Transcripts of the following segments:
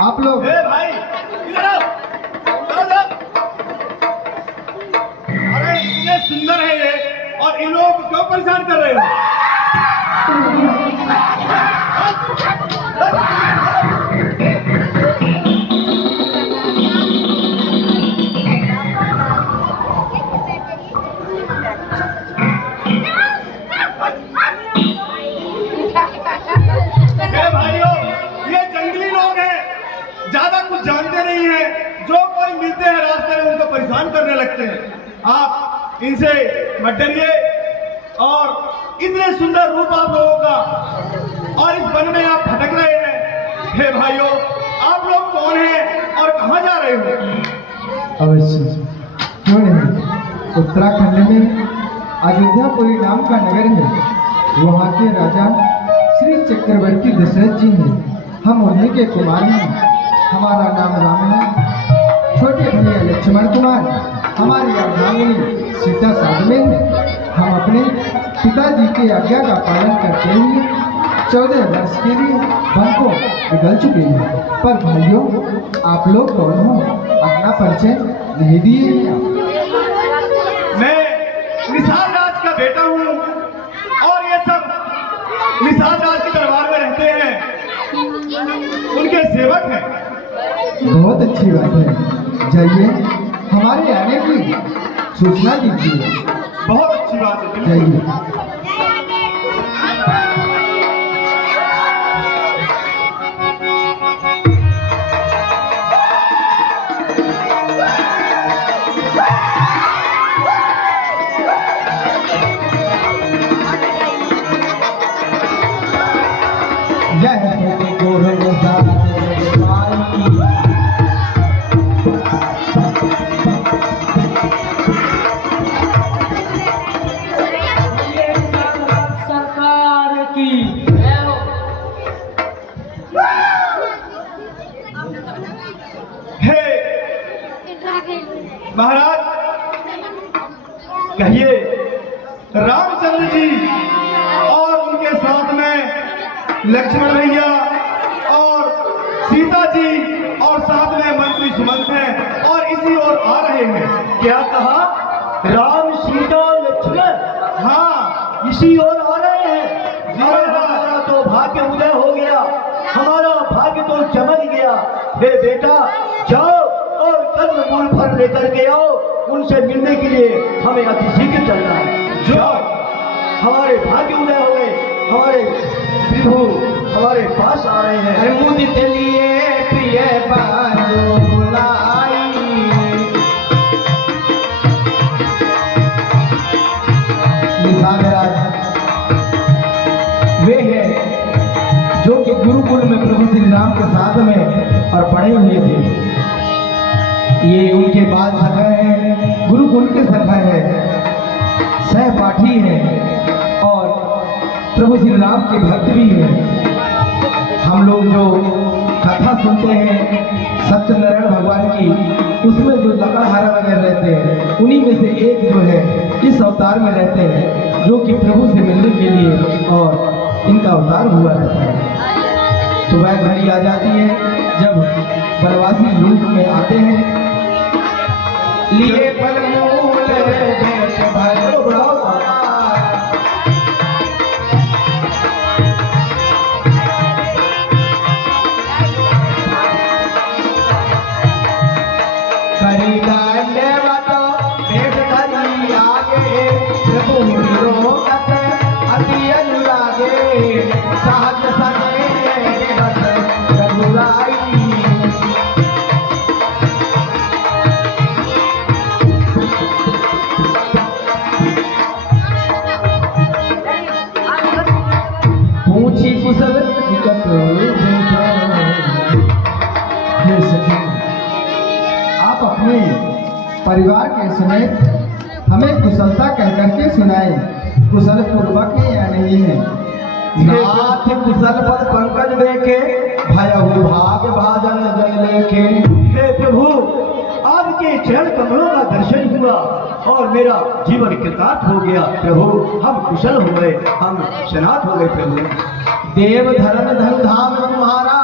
आप लोग भाई इधर आओ। अरे इतने सुंदर है ये, और इन लोगों को क्यों परेशान कर रहे हो? भाइयों, ये जंगली लोग हैं, ज्यादा कुछ जानते नहीं हैं। जो कोई मिलते हैं रास्ते में उनको परेशान करने लगते हैं। आप इनसे मत डरिए। और इतने सुंदर रूप आप लोगों का, और इस वन में आप भटक रहे हैं। हे भाइयों, आप लोग कौन हैं और कहाँ जा रहे हो? अवश्य क्यों नहीं, उत्तराखंड में अयोध्यापुरी नाम का नगर है। वहाँ के राजा श्री चक्रवर्ती दशरथ जी हैं। हम उन्हीं के कुमार हैं। हमारा नाम राम है। छोटे भैया लक्ष्मण कुमार, हमारी अर्धांगिनी सीता साधवेन। हम अपने पिताजी की आज्ञा का पालन करते हुए 14 वर्ष के लिए वन को निकल चुके हैं। पर भाइयों, आप लोग कौन हो? अपना परिचय नहीं दिए क्या? मैं निसार राज का बेटा हूँ, और ये सब निसार राज के दरबार में रहते हैं, उनके सेवक हैं। बहुत अच्छी बात है। जाइए, हमारे आने की सूचना दीजिए। बहुत अच्छी बात है। जाइए। महाराज, कहिए, रामचंद्र जी और उनके साथ में लक्ष्मण भैया और सीता जी और साथ में मंत्री सुमंत हैं, और इसी ओर आ रहे हैं। क्या कहा? राम, सीता, लक्ष्मण? हाँ, इसी ओर आ रहे हैं। जी हमारा तो भाग्य उदय हो गया, हमारा भाग्य तो चमक गया। हे बेटा, जाओ और कर्म मूल फल लेकर के आओ। उनसे मिलने के लिए हमें अति शीघ्र चलना है। जाओ, हमारे भाग्य उदय हो गए, हमारे विभु हमारे पास आ रहे हैं। मुदित लिए प्रिय बाजो बुलाई, वे हैं जो कि गुरुकुल में प्रभु श्री राम के साथ में और पढ़े हुए थे। ये उनके बाल सखा है, गुरुकुल के सखा है, सहपाठी है और प्रभु श्री राम के भक्त भी है। हम लोग जो कथा सुनते हैं सत्यनारायण भगवान की, उसमें जो लकड़हारा वगैरह रहते हैं, उन्हीं में से एक जो है इस अवतार में रहते हैं, जो कि प्रभु से मिलने के लिए और इनका अवतार हुआ रहता है। तो वह घड़ी आ जाती है जब वनवासी रूप में आते हैं। लिए फलमूल देश भर आप अपने परिवार के समेत हमें कुशलता कह करके सुनाए, कुशल पूर्वक है या नहीं है? नाथ कुशल पद पंकज देखे, भयहु भाग भाजन जन लेखे। हे प्रभु, आपके चरण कमलों का दर्शन हुआ और मेरा जीवन कृतार्थ हो गया। प्रभु, हम कुशल हो गए, हम शनात हो गए। प्रभु, देव धर्म धन धाम तुम्हारा,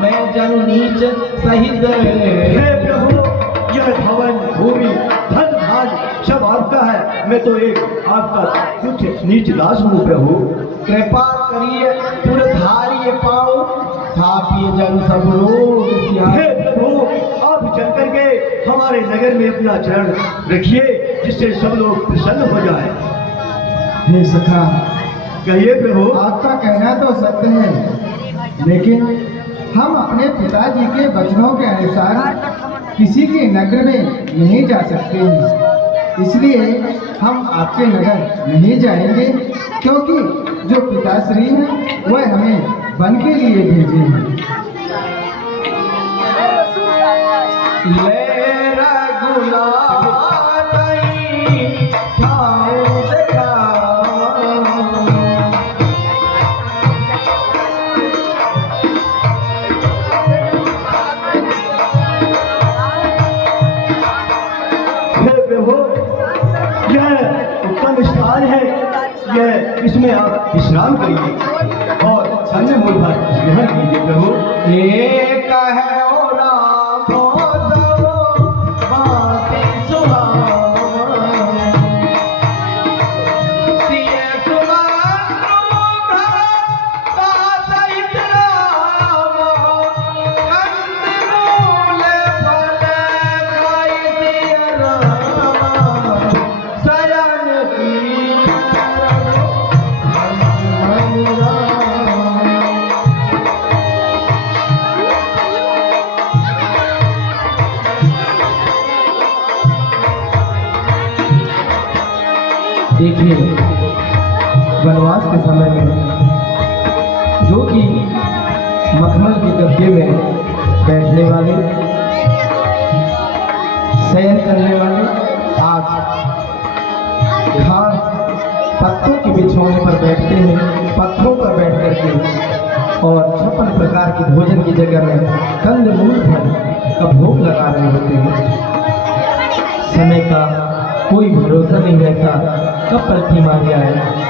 मैं जन नीच सहित। हे प्रभु, यह भवन भूमि धन धान सब आपका है, मैं तो एक आपका कुछ नीच दास हूँ प्रभु। कृपा करिए पुरधारिय पाओ, थापिए जन सब लोग हे प्रभु, आप चल करके हमारे नगर में अपना चरण रखिए, जिससे सब लोग प्रसन्न हो जाए। हे सखा, कहिए प्रभु। आपका कहना तो सत्य है, लेकिन हम अपने पिताजी के वचनों के अनुसार किसी के नगर में नहीं जा सकते हैं, इसलिए हम आपके नगर नहीं जाएंगे, क्योंकि जो पिताश्री हैं वह हमें वन के लिए भेजे हैं। उत्तम स्थान है यह, इसमें आप विश्राम करिए और अन्य मूल भाग ग्रहण कीजिए प्रभु। एक है ओ राम बातें देखिए, वनवास के समय में जो कि मखमल के गद्दे में बैठने वाले, सैर करने वाले, आज घास पत्तों के बिछौने पर बैठते हैं, पत्थरों पर बैठ करके, और 56 प्रकार के भोजन की जगह में कंद मूल फल का भोग लगा रहे होते हैं। समय का कोई भरोसा नहीं रहता, कब पलटी मार जाए।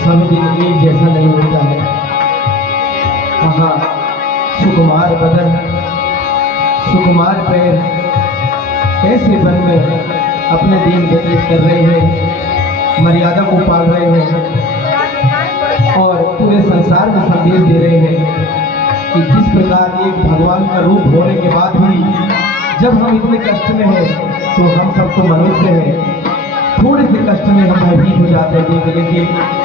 सब दिन एक जैसा नहीं होता है। कहाँ सुकुमार बदन, सुकुमार पैर कैसे वन में अपने दिन व्यतीत कर रहे हैं, मर्यादा को पाल रहे हैं और पूरे संसार में संदेश दे रहे हैं कि किस प्रकार एक भगवान का रूप होने के बाद भी जब हम इतने कष्ट में हैं तो हम सब तो मनुष्य हैं, थोड़े से कष्ट में हम भयभीत हो जाते हैं। देख लीजिए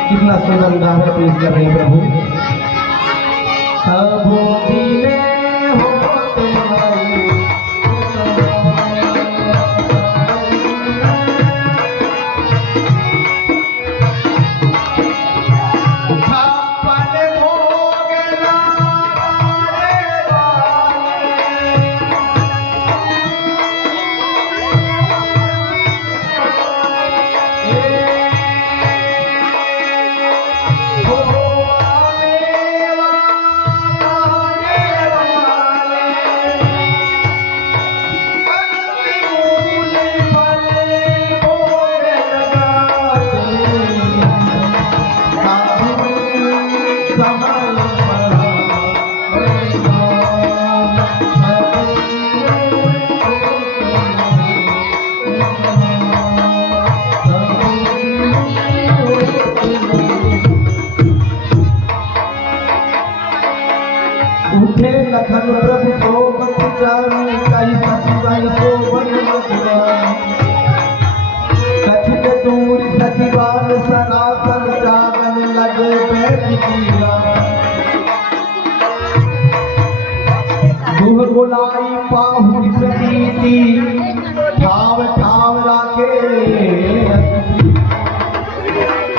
कितना सुंदर उदाहरण पेश कर रहे हैं प्रभु। लखन प्रभु सोबत जानी कई सचिवाई सोबत कथित दूर सचिवान सनातन जागन लगे बैठ कीरा दुह गुलाई पाहुन प्रतीति ठाव ठाव राखे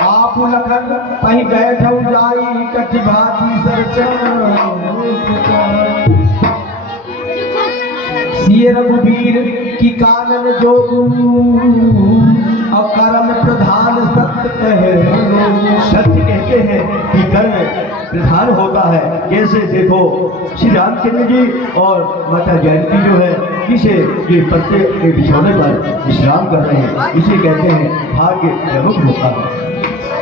आप लखन कहीं बैठौ जाई कटि भाती सरचन सिय रघुवीर की कानन जोगू और कर्म प्रधान सत्य कहे सत्य कहते हैं कि कर्म प्रधान होता है। कैसे देखो श्री रामचंद्र जी और माता जानकी जो है इसे ये पत्ते के बिछौने पर विश्राम कर रहे हैं, इसे कहते हैं भाग्य प्रमुख होता है।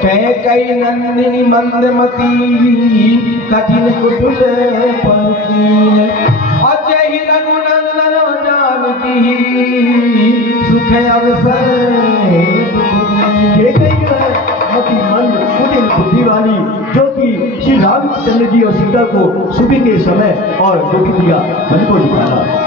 कई नंदिनी मंदमती कठिन कुटुंब पंक्ति अजय रघुनंदन जानकी सुख अवसर ये कई जो है मति मंद कुटिल बुद्धि वाली जो कि श्री रामचंद्र जी और सीता को सुबह के समय और दुख दिया मन को दिखाया।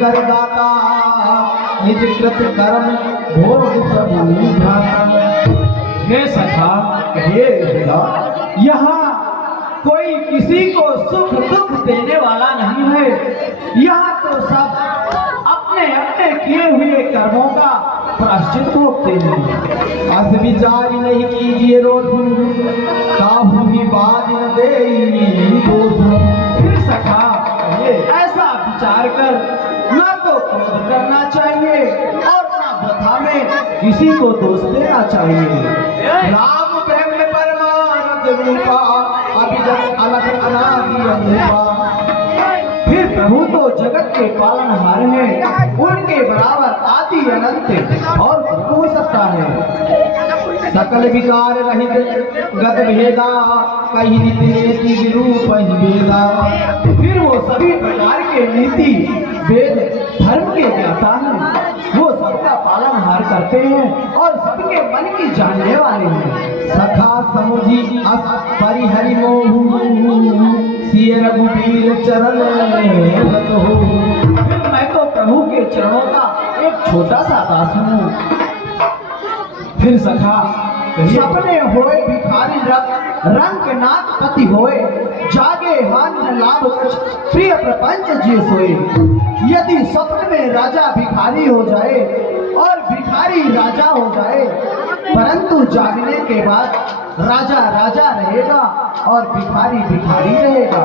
कर दाता निज कृत कर्म भोग सब हे सखा, कहिए सखा, यहाँ कोई किसी को सुख दुख देने वाला नहीं है। यहाँ तो सब अपने अपने किए हुए कर्मों का प्रायश्चित भोगते हैं। अस विचार नहीं कीजिए रोधु काहू ही बाज न देई दोषु। फिर सखा, ऐसा विचार कर ना तो क्रोध करना चाहिए और ना वृथा में किसी को दोष देना चाहिए। राम ब्रह्म परमानंद रूपा अभिजत अलग अनादि अनूपा। फिर प्रभु तो जगत के पालनहार हैं, उनके बराबर आदि अनंत और कौन हो सकता है। सकल विकार रहित गत भेदा कही नीति नीति विरूप ही भेदा। फिर वो सभी प्रकार के नीति वेद धर्म के ज्ञाता हैं, वो सबका पालनहार करते हैं और सबके मन की जानने वाले हैं। सखा समुझी अस परिहरि मोहु सिय रघुवीर चरण रत हो। फिर मैं तो प्रभु के चरणों का एक छोटा सा दास हूँ। फिर सखा, सपने होए भिखारी रंग नाथ पति होए जागे हान न लाभ कुछ प्रिय प्रपंच जिय सोए। यदि स्वप्न में राजा भिखारी हो जाए और भिखारी राजा हो जाए, परंतु जागने के बाद राजा राजा रहेगा और भिखारी भिखारी रहेगा।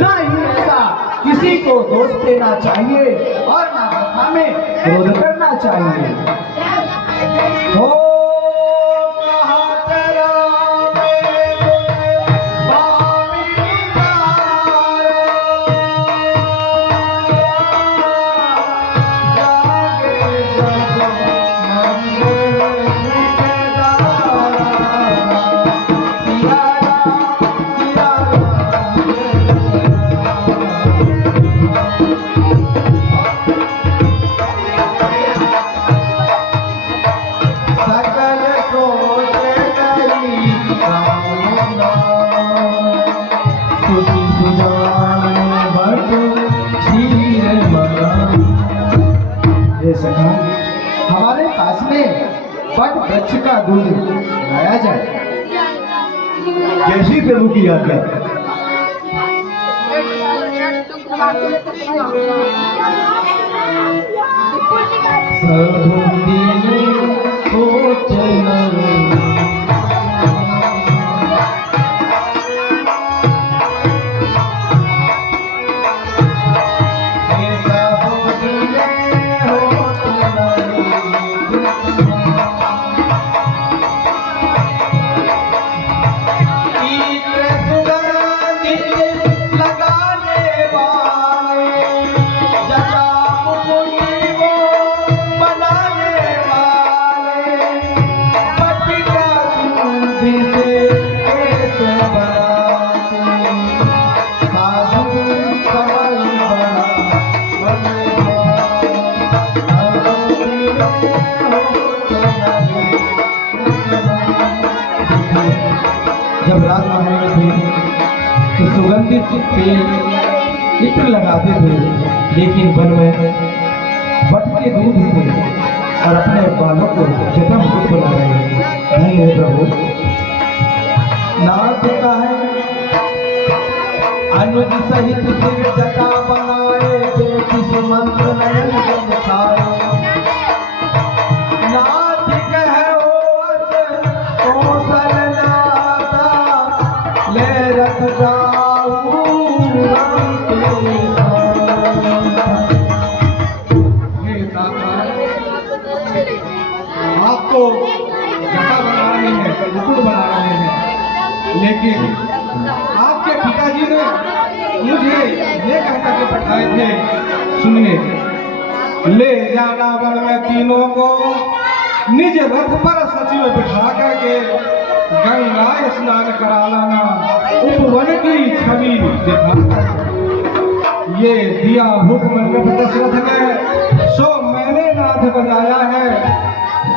ना ही ऐसा किसी को दोष देना चाहिए और ना कथा में क्रोध करना चाहिए। हो हमारे पास में वट वृक्ष का दूध लाया जाए। जैसी प्रभु की आज्ञा। बनाने वाले जब राजमहल में थे तो सुगंधित तेल इत्र लगाते थे, लेकिन वन में बट के दूध थे और अपने बालों को जतन खुद बना रहे हैं। धन्य है प्रभु। नारद देता है अनुज सहित सिर जटा बनाए, देखि सुमंत नयन जन छाए। नाथ कहे ओत कौशल नाता, ले रख जाऊं राम के साथ। हे दाता, आप तो जटा बना रहे हैं, मुकुट बना रहे हैं, लेकिन आपके पिताजी ने मुझे ये कहकर के पठाए थे, सुनिए, ले जाना वन में तीनों को, निज रथ पर सचिव बिठा करके गंगा स्नान करा लाना, उपवन की छवि दिखा कर। ये दिया हुक्म नृप दशरथ ने, सो मैंने नाथ बजाया है,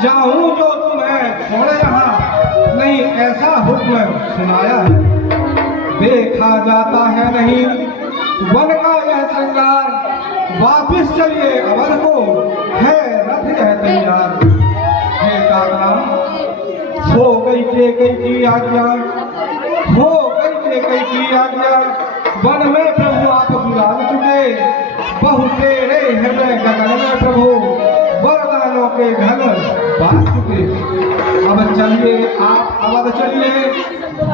जाऊं जो तुम्हें छोड़े यहाँ, नहीं ऐसा हुक्म सुनाया है। देखा जाता है नहीं वन का यह श्रृंगार, वापिस चलिए अवध को, है रथ यह तैयार। हे काका, हो गई केकई की आज्ञा, हो गई केकई की आज्ञा, वन में प्रभु आप विराज चुके, बहु तेरे हृदय गगन में प्रभु, वरदानों के घन बास चुके। अब चलिए आप अवध चलिए,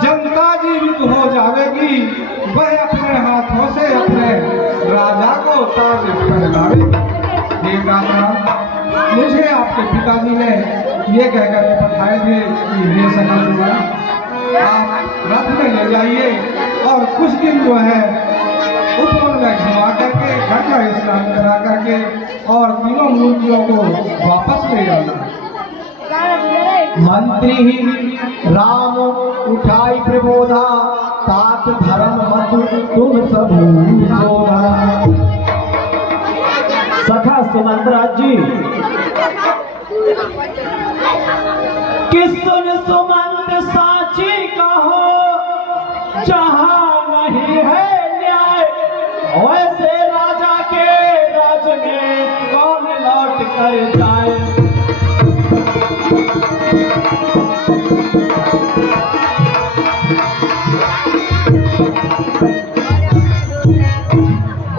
जनता जीवित हो जाएगी, वह अपने हाथों से अपने राजा को ताज पहनावेगी। हे दाता, मुझे आपके पिताजी ने ये कहकर के पठाए थे कि हे सखा सुना, आप रथ में ले जाइए और कुछ दिन जो है उपवन में घुमा करके, गंगा स्नान करा करके और तीनों मूर्तियों को वापस ले आना। मंत्री ही राम उठाई प्रबोधा, तात धर्म मत तुम सब सोधा। सखा सुमंतराज जी, कि सुन सुमंत साची कहो, जहाँ नहीं है न्याय, वैसे राजा के राज में कौन लौट कर जाए।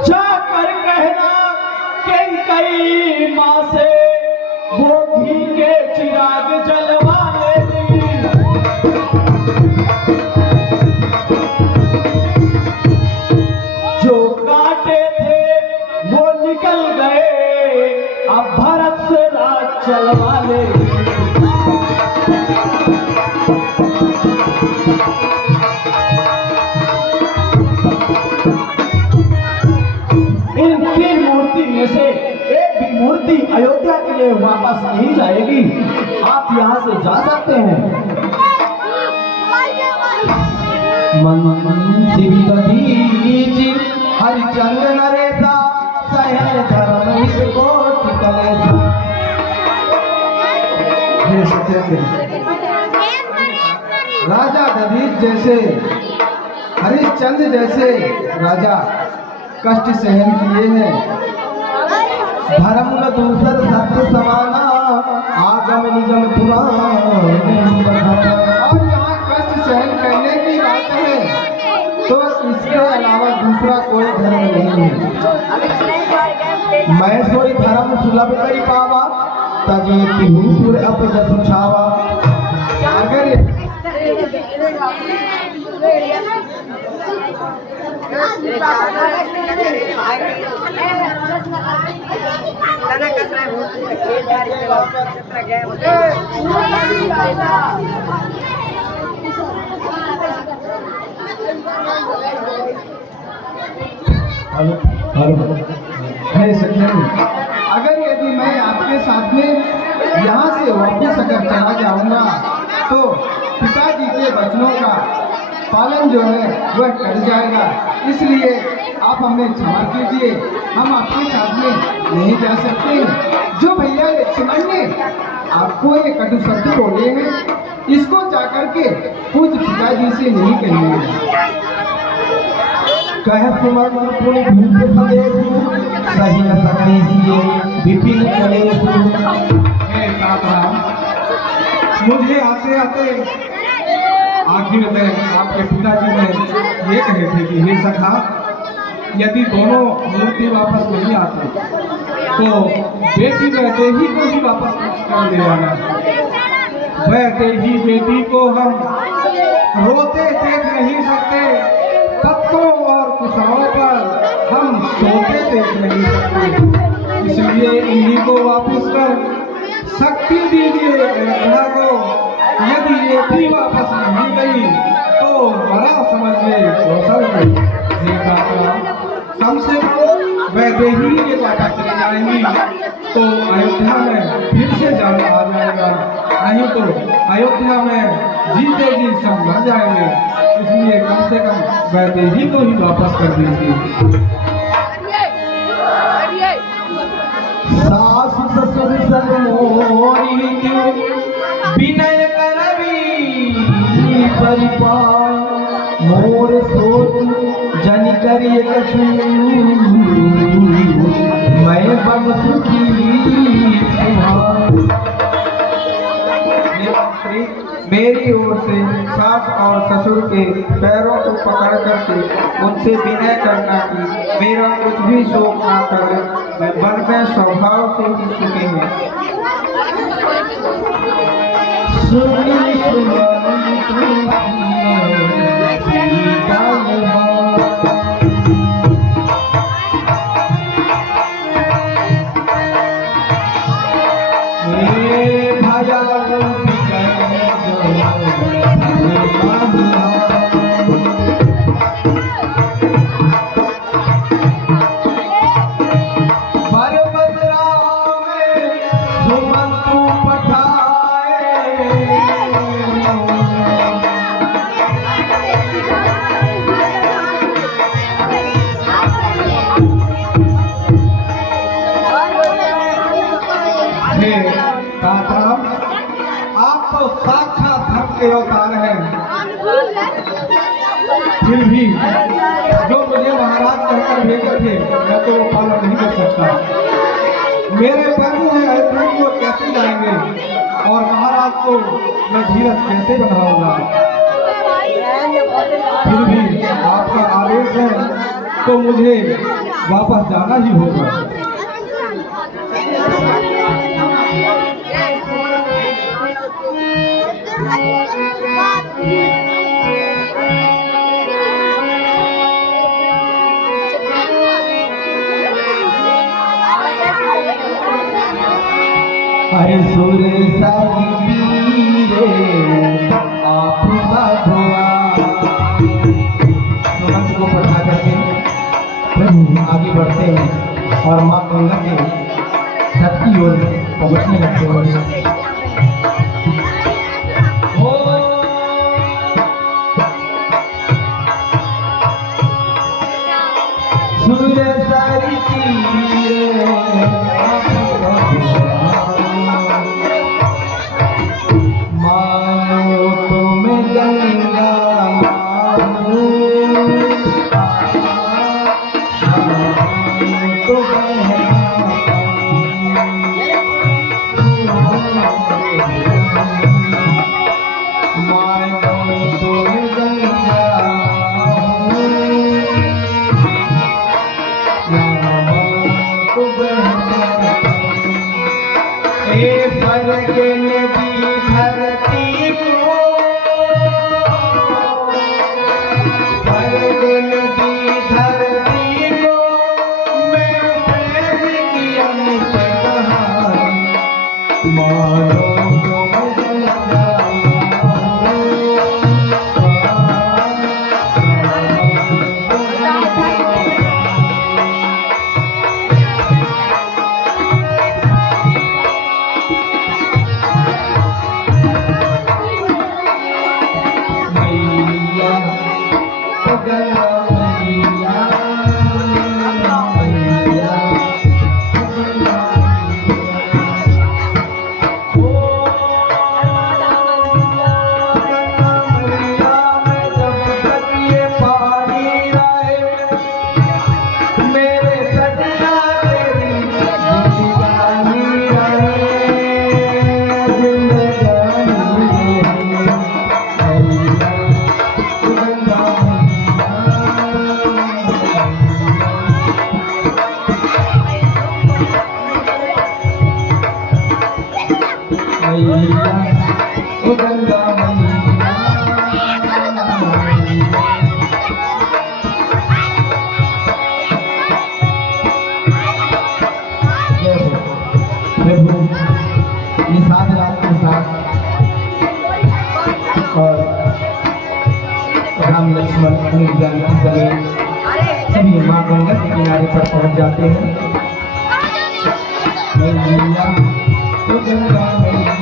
जाकर कहना कैकई माँ से, वो घी के चिराग जलवा लेगी। जो कांटे थे वो निकल गए, अब भरत से राज चलवा लेगी। इन तीन मूर्ति में से एक भी मूर्ति अयोध्या के लिए वापस नहीं जाएगी, आप यहाँ से जा सकते हैं। मंत्री हरिचंद नरेशा, सहे धर्म हित कोटि कलेशा। हे सत्येंद्र, राजा दधीच जैसे, हरिश्चंद्र जैसे राजा कष्ट सहन किए हैं, धर्म न दूसर सत्य समाना, आगम निगम पुराण। और जहाँ कष्ट सहन करने की बात है तो इसके अलावा दूसरा कोई धर्म नहीं है। मैं सोई धर्म सुलभ करी पावा, तजे तिहुपुर अप जस छावा। अगर हे सत्येंद्र, अगर यदि मैं आपके साथ में यहाँ से वापस अगर चला जाऊंगा तो पिताजी के वचनों का पालन जो है वह कर जाएगा, इसलिए आप हमें क्षमा कीजिए, हम आपके साथ में नहीं जा सकते। जो भैया लक्ष्मण ने आपको ये कटु शब्द बोले हैं, इसको जाकर के पूज्य पिताजी से नहीं कहिए। कह सुमन पुनि भूप सदेशु सही न सकैसिए विपिन कलेशु। हे काका, मुझे आते आते आखिर में आपके पिताजी ने ये कहे थे कि हे सखा, यदि दोनों मूर्ति वापस नहीं आते तो बेटी वैदेही को ही वापस कर देवाना। वैदेही बेटी को हम रोते देख नहीं सकते, पत्तों और कुशाओं पर हम सोते देख नहीं सकते, इसलिए इन्हीं को वापस कर शक्ति दीजिए अयोध्या को। यदि ये भी वापस नहीं गई तो बड़ा समझिए कौशल गई। हे काका, कम से कम वैदेही के वापस चली जाएंगी तो अयोध्या में फिर से जन्म आ जाएगा, नहीं तो अयोध्या में जीते जी सब मर जाएंगे। इसलिए कम से कम वैदेही को ही वापस कर दीजिए। सास ससुर सब मोरी विनय करबी परिपाल मोर सोच जन करिए कछु मैं बम सुखी मेरी ओर से सास और ससुर के पैरों को पकड़ करके उनसे विनय करना कि मेरा कुछ भी शोक ना करे, मैं मन में स्वभाव से ही सुखी हूँ। सुनी सुनी साक्षात धर्म के अवतार हैं, फिर भी जो मुझे महाराज कहकर भेजे थे मैं तो वो पालन नहीं कर सकता। मेरे प्रभु हैं अयोध्या को कैसे जाएंगे और महाराज को मैं धीरज कैसे बढ़ाऊंगा। फिर भी आपका आदेश है तो मुझे वापस जाना ही होगा। अरे सुर साईरे आप भगवान सुमंत को पढ़ा करके आगे बढ़ते हैं और माँ गंगा के छत की ओर पहुँचने लगते हैं। मैया ओ गंगा मैया। जय हो प्रभु, निषाद रात के साथ और राम लक्ष्मण अनुज जानकी समेत सभी माँ गंगा के किनारे पर पहुंच जाते हैं। मैया तो गंगा मैया।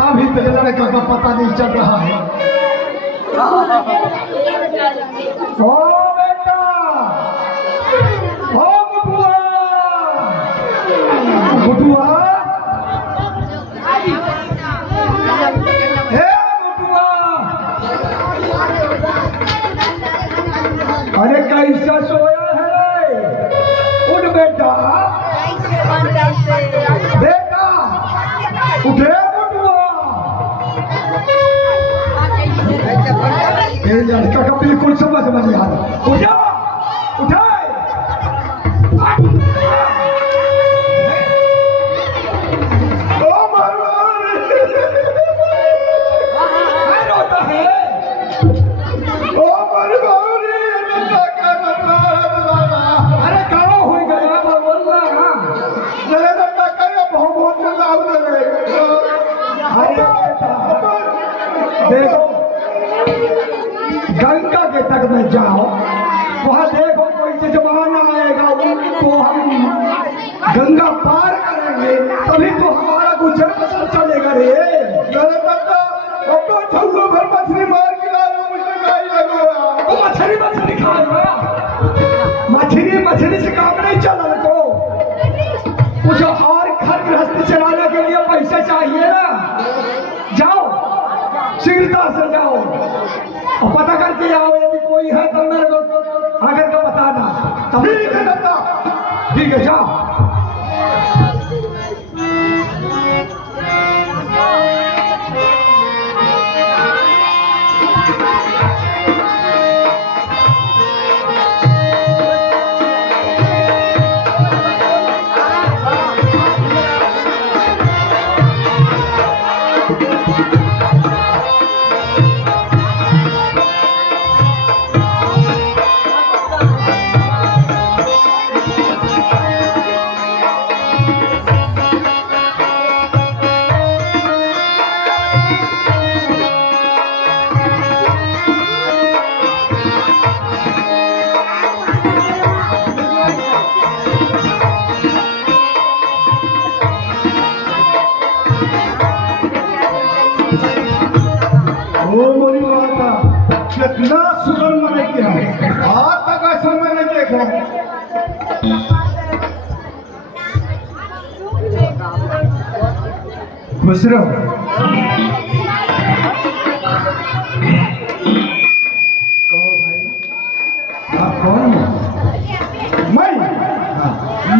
अभी तक लड़का का पता नहीं चल रहा है। ओ बेटा, ओ बुटुआ, बुटुआ, हे बुटुआ, अरे कैसा सोया है रे? उठ बेटा, बेटा उठे बुटुआ। ये लड़का का बिल्कुल समझ में नहीं आ रहा। उठा, उठाए। ओ भगवान, क्या रोता है? ओ भगवान, ये लड़का क्या कर रहा है बाबा? अरे कहाँ हो गया बोलना? मेरे लड़का का ये बहुत चिल्लाऊ दे रहे। अरे देखो, गंगा के तट में जाओ, वहाँ देखो कोई जजमान आएगा, उनको हम गंगा पार करेंगे, तभी तो हमारा गुजर बसर चलेगा रे। मेरे बच्चा, अब तो छल्लो भर मछली मार के ला लो, मुझे गाय लगोया। तो मछली खाएगा? मछली से काम नहीं चला तो कुछ और घर गृहस्थी चलाने के लिए पैसे चाहिए ना। जाओ, शीघ्रता से जाओ और पता करके आओ, यदि कोई है तो मेरे को आकर के बताना। ठीक है दादा, ठीक है, जाओ। कितना सुंदर मैंने किया है, आज तक ऐसा मैंने देखा। खुश रहो। कहो भाई, आप कौन हो? मैं,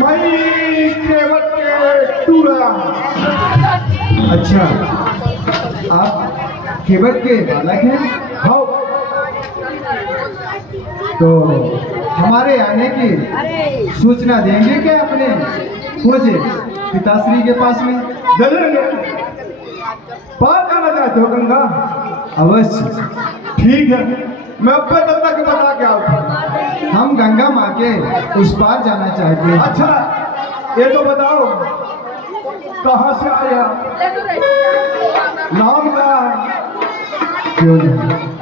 मैं केवट के टूरा। अच्छा, आप केवट के बालक हैं? हाँ। तो हमारे आने की सूचना देंगे क्या अपने खोजे पिताश्री के पास में? देंगे। पार जाना चाहते हो गंगा? अवश्य। ठीक है, मैं अब तब तक बता के आऊँ। हम गंगा माँ के उस पार जाना चाहते हैं। अच्छा, ये तो बताओ कहाँ से आया, नाम क्या है? क्यों नहीं,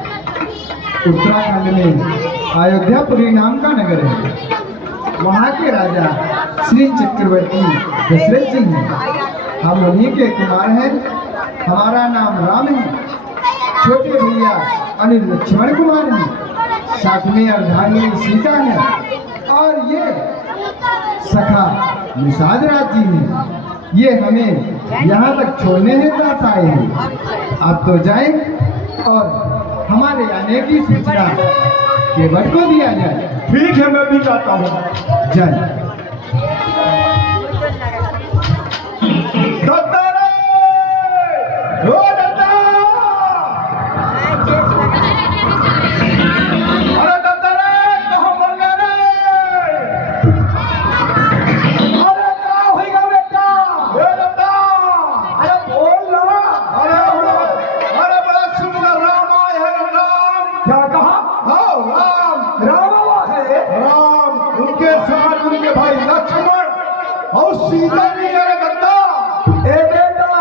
उत्तराखंड में अयोध्यापुरी नाम का नगर है। वहाँ के राजा श्री चक्रवर्ती दशरथ जी हैं। हम उन्हीं के कुमार हैं। हमारा नाम राम है। छोटे भैया अनिल लक्ष्मण कुमार हैं। साथ में अर्धांगिनी सीता है और ये सखा निषाद राज जी हैं। ये हमें यहाँ तक छोड़ने हेतु आए हैं। आप तो जाएं और हमारे आने की सूचना केवट को दिया जाए। ठीक है, मैं भी जाता हूँ। जय दत्ता रे! ओ दत्ता! अरे दत्ता रे, कहाँ मर गया रे? अरे क्या होगा बेटा? ए दत्ता! अरे बोल ना। अरे बड़ा शुभ राम आए हैं, राम। क्या कहा? हाँ, राम। राम आवा है। राम, उनके साथ उनके भाई लक्ष्मण और सीता भी है दत्ता। ए बेटा,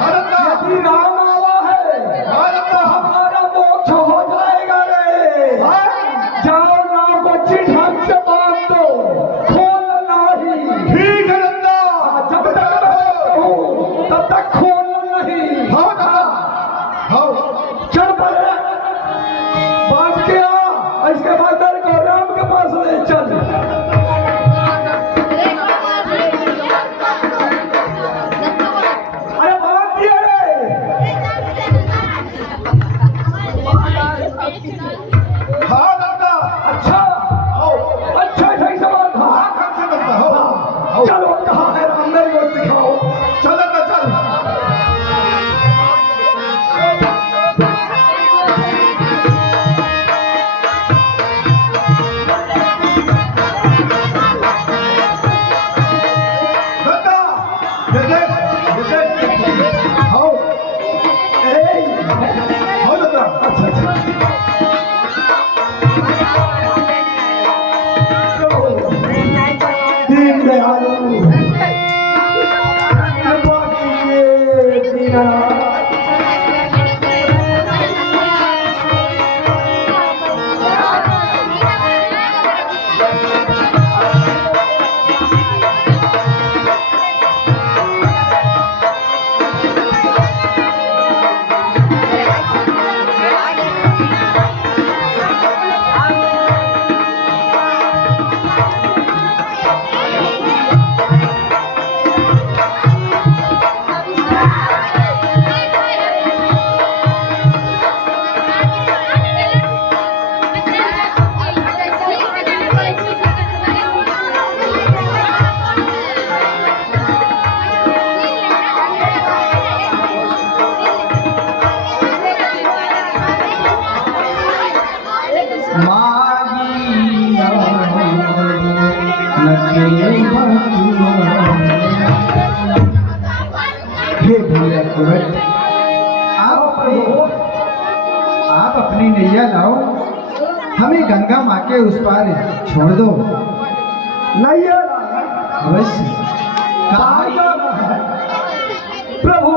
दत्ता। यदि राम आवा है दत्ता। हमारा मोक्ष हो जाएगा रे। जाओ नाव को चिढ़ान से बांध दो, खोलना ही। ठीक है दत्ता। जब तक मैं कहूं तब तक खोलना नहीं। हाँ दत्ता। हाँ। चल पड़े, बांध के आ। इसके बाद मेरे को राम के पास ले चल। अरे बांध दिया रे। हाँ दत्ता। अच्छा अच्छा सही सवाल था। हाँ, कब से दत्ता? हाँ। चलो कहाँ है राम, मेरे को दिखाओ। चल दत्ता, चल। दत्ता, ये देख, ये देख। हाँ। हाँ दत्ता। अच्छा अच्छा। दीन दयालु कृपा कीजिए दीनानाथ। हे भैया केवट, आप अपनी नैया लाओ, हमें गंगा माँ के उस पार छोड़ दो। नहीं अवश्य। प्रभु,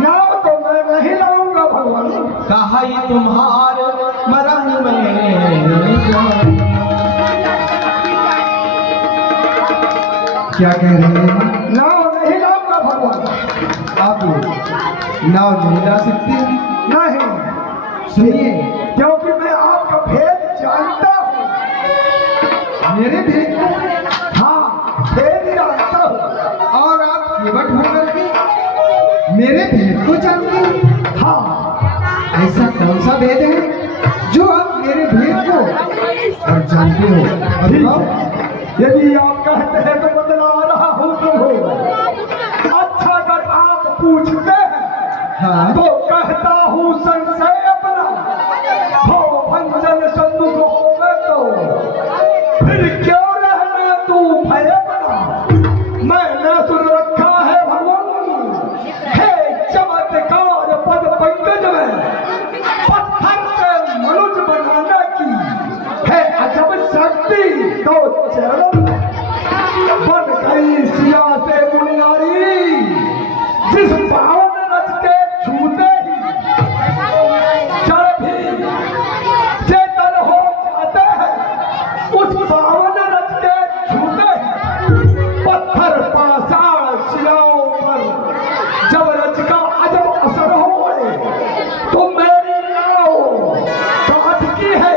नाव तो मैं नहीं लाऊंगा भगवान। कहा ही तुम्हार मरम में क्या कह रहे हैं? नाव नहीं लाऊंगा भगवान। आप नाव नहीं ला सकते? नहीं, सुनिए, क्योंकि मैं आपका भेद जानता हूँ। मेरे भेद को? हाँ, भेद जानता हूँ। और आप केवट होकर के मेरे भेद को जानते हैं? हाँ, ऐसा कौन सा भेद है जो आप मेरे भेद को और जानते हो? बताओ। यदि आप कहते हैं तो बदला रहा हूँ प्रभु। अच्छा, अगर आप पूछते हैं हाँ। तो कहता हूँ संशय अपना भव भंजन सम्मुख होवे तो फिर क्यों रहना तू भय अपना। मैंने सुन रखा है भगवान, हे चमत्कार पद पंकज में पत्थर से मनुज बनाने की है अजब शक्ति। तो चरण बन गई सिया से मुनियारी, जिस पावन रच के छूते ही जड़ भी चेतन हो जाते हैं। उस पावन रच के छूते ही पत्थर पाषाण शिलाओं पर जब रच का अजब असर होए तो मेरी नाव काठ की है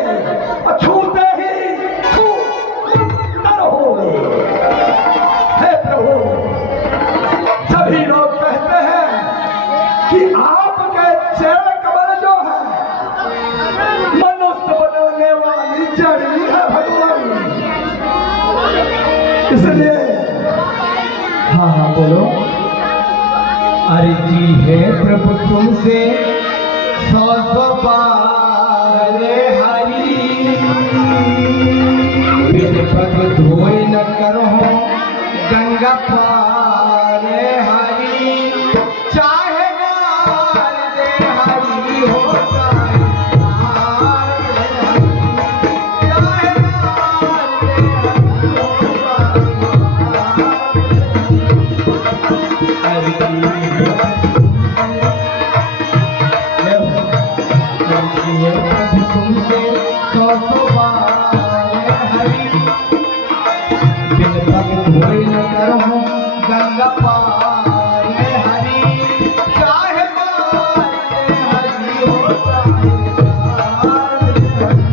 इसलिए हाँ हाँ बोलो। अर्जी है प्रभु तुमसे 100 बार हरि, बिन पग धोए न करो गंगा पार हरि, चाहे मार दे हरि हो चाहे मार दे हरि, चाहे मार दे हरि हो चाहे तुमसे 100 बार हरि, बिन पग धोए न करो गंगा पार हरि, चाहे मार दे हरि हो चाहे मार दे हरि।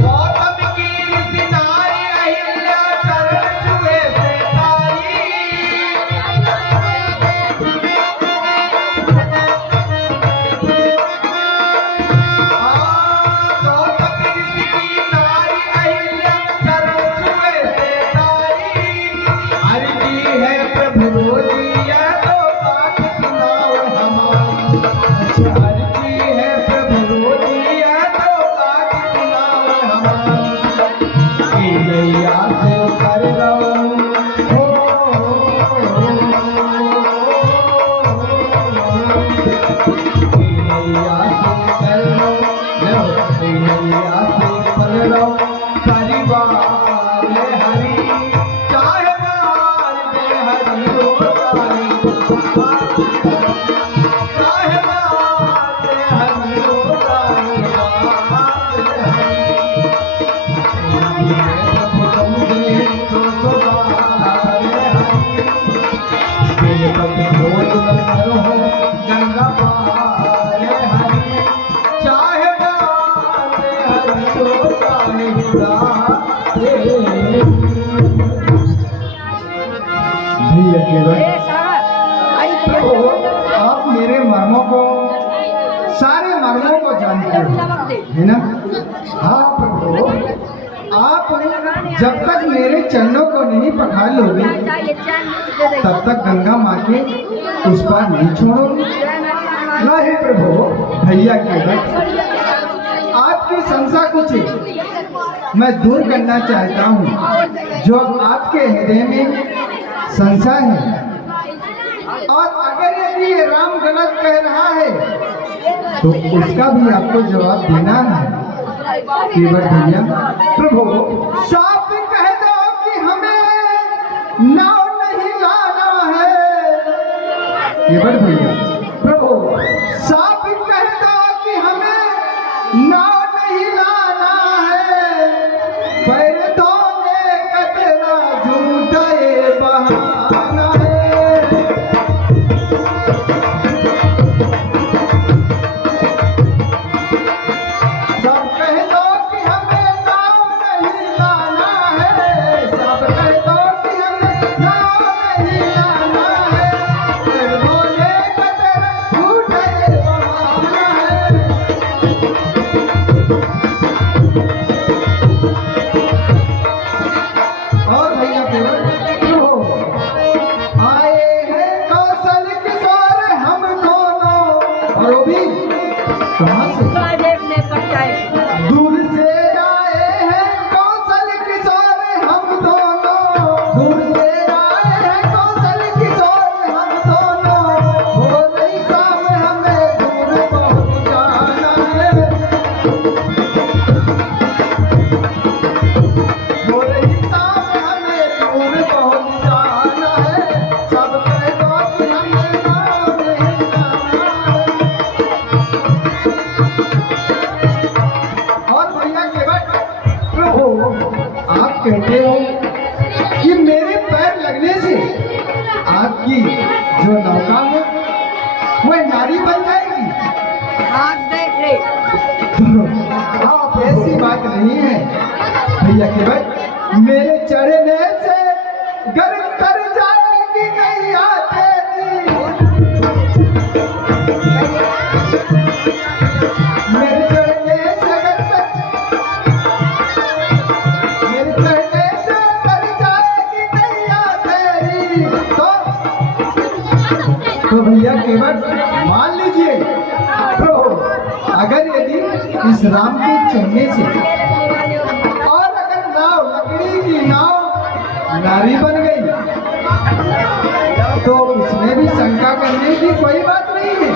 गौतम की ऋषि नारी अहिल्या चरण छुए से तारी, गौतम ऋषि की नारी अहिल्या चरण छुए से तारी, अर्जी है प्रभु रोजिया तो काट किनाव हमारी, अच्छा अर्जी है प्रभु रोजिया तो काट किनाव हमारी, की नैया से कर रहो हो, की नैया से कर रहो, की नैया से कर रहो परिवार हरि, चाहे मार दे हरि हो चाहे मार दे हरि, चाहे मार दे हरि हो चाहे मार दे हरि। प्रभु तुमसे 200 बार हरि, बिन पग धोए न करो गंगा पार हरि, चाहे मार दे हरि हो चाहे मार दे हरि। भैया केवल आप मेरे मर्मों को, सारे मर्मों को जानते हो है ना? हाँ प्रभु, आप जब तक मेरे चरणों को नहीं पखार लोगे तब तक गंगा माँ के उस पार नहीं छोड़ोगे। नहीं प्रभु, भैया केवल आपकी संशय कुछ मैं दूर करना चाहता हूँ, जो आपके हृदय में संशय है, और अगर यदि ये राम गलत कह रहा है तो उसका भी आपको जवाब देना है। केवल भैया प्रभु साफ कह दो कि हमें नाव नहीं लाना है। केवल भैया प्रभु साफ कह दो कि हमें नाव नहीं लाना है, पैर धोने का तेरा झूठा ये बहाना है। सब कह दो कि हमें नाव नहीं लाना है, सब कह दो कि हमें नाव नहीं लाना है, पैर धोने का तेरा झूठा ये बहाना है। और भैया केवल क्यों आए हैं कौशल किशोर हम दोनों, और वो भी कहाँ से? दूर से आए हैं कौशल किशोर हम दोनों, दूर से आए हैं कौशल किशोर हम दोनों, हो नहीं शाम हमें दूर पहुँच जाना है, हो नहीं शाम हमें दूर पहुँच जाना है, सब कह दो कि हमें नाव नहीं जाना है। और भैया केवल प्रभु आप कहते हो कि मेरे पैर लगने से आपकी जो नौका है वह नारी बन जाएगी। आप ऐसी बात नहीं है भैया केवल, मेरे चढ़ने से गर्म कर जाएगी नैया तेरी, मेरे तो भैया केवल मान लीजिए, तो अगर यदि इस राम के चलने से और अगर नाव, लकड़ी की नाव नारी बन गई, तो उसमें भी शंका करने की कोई बात नहीं है।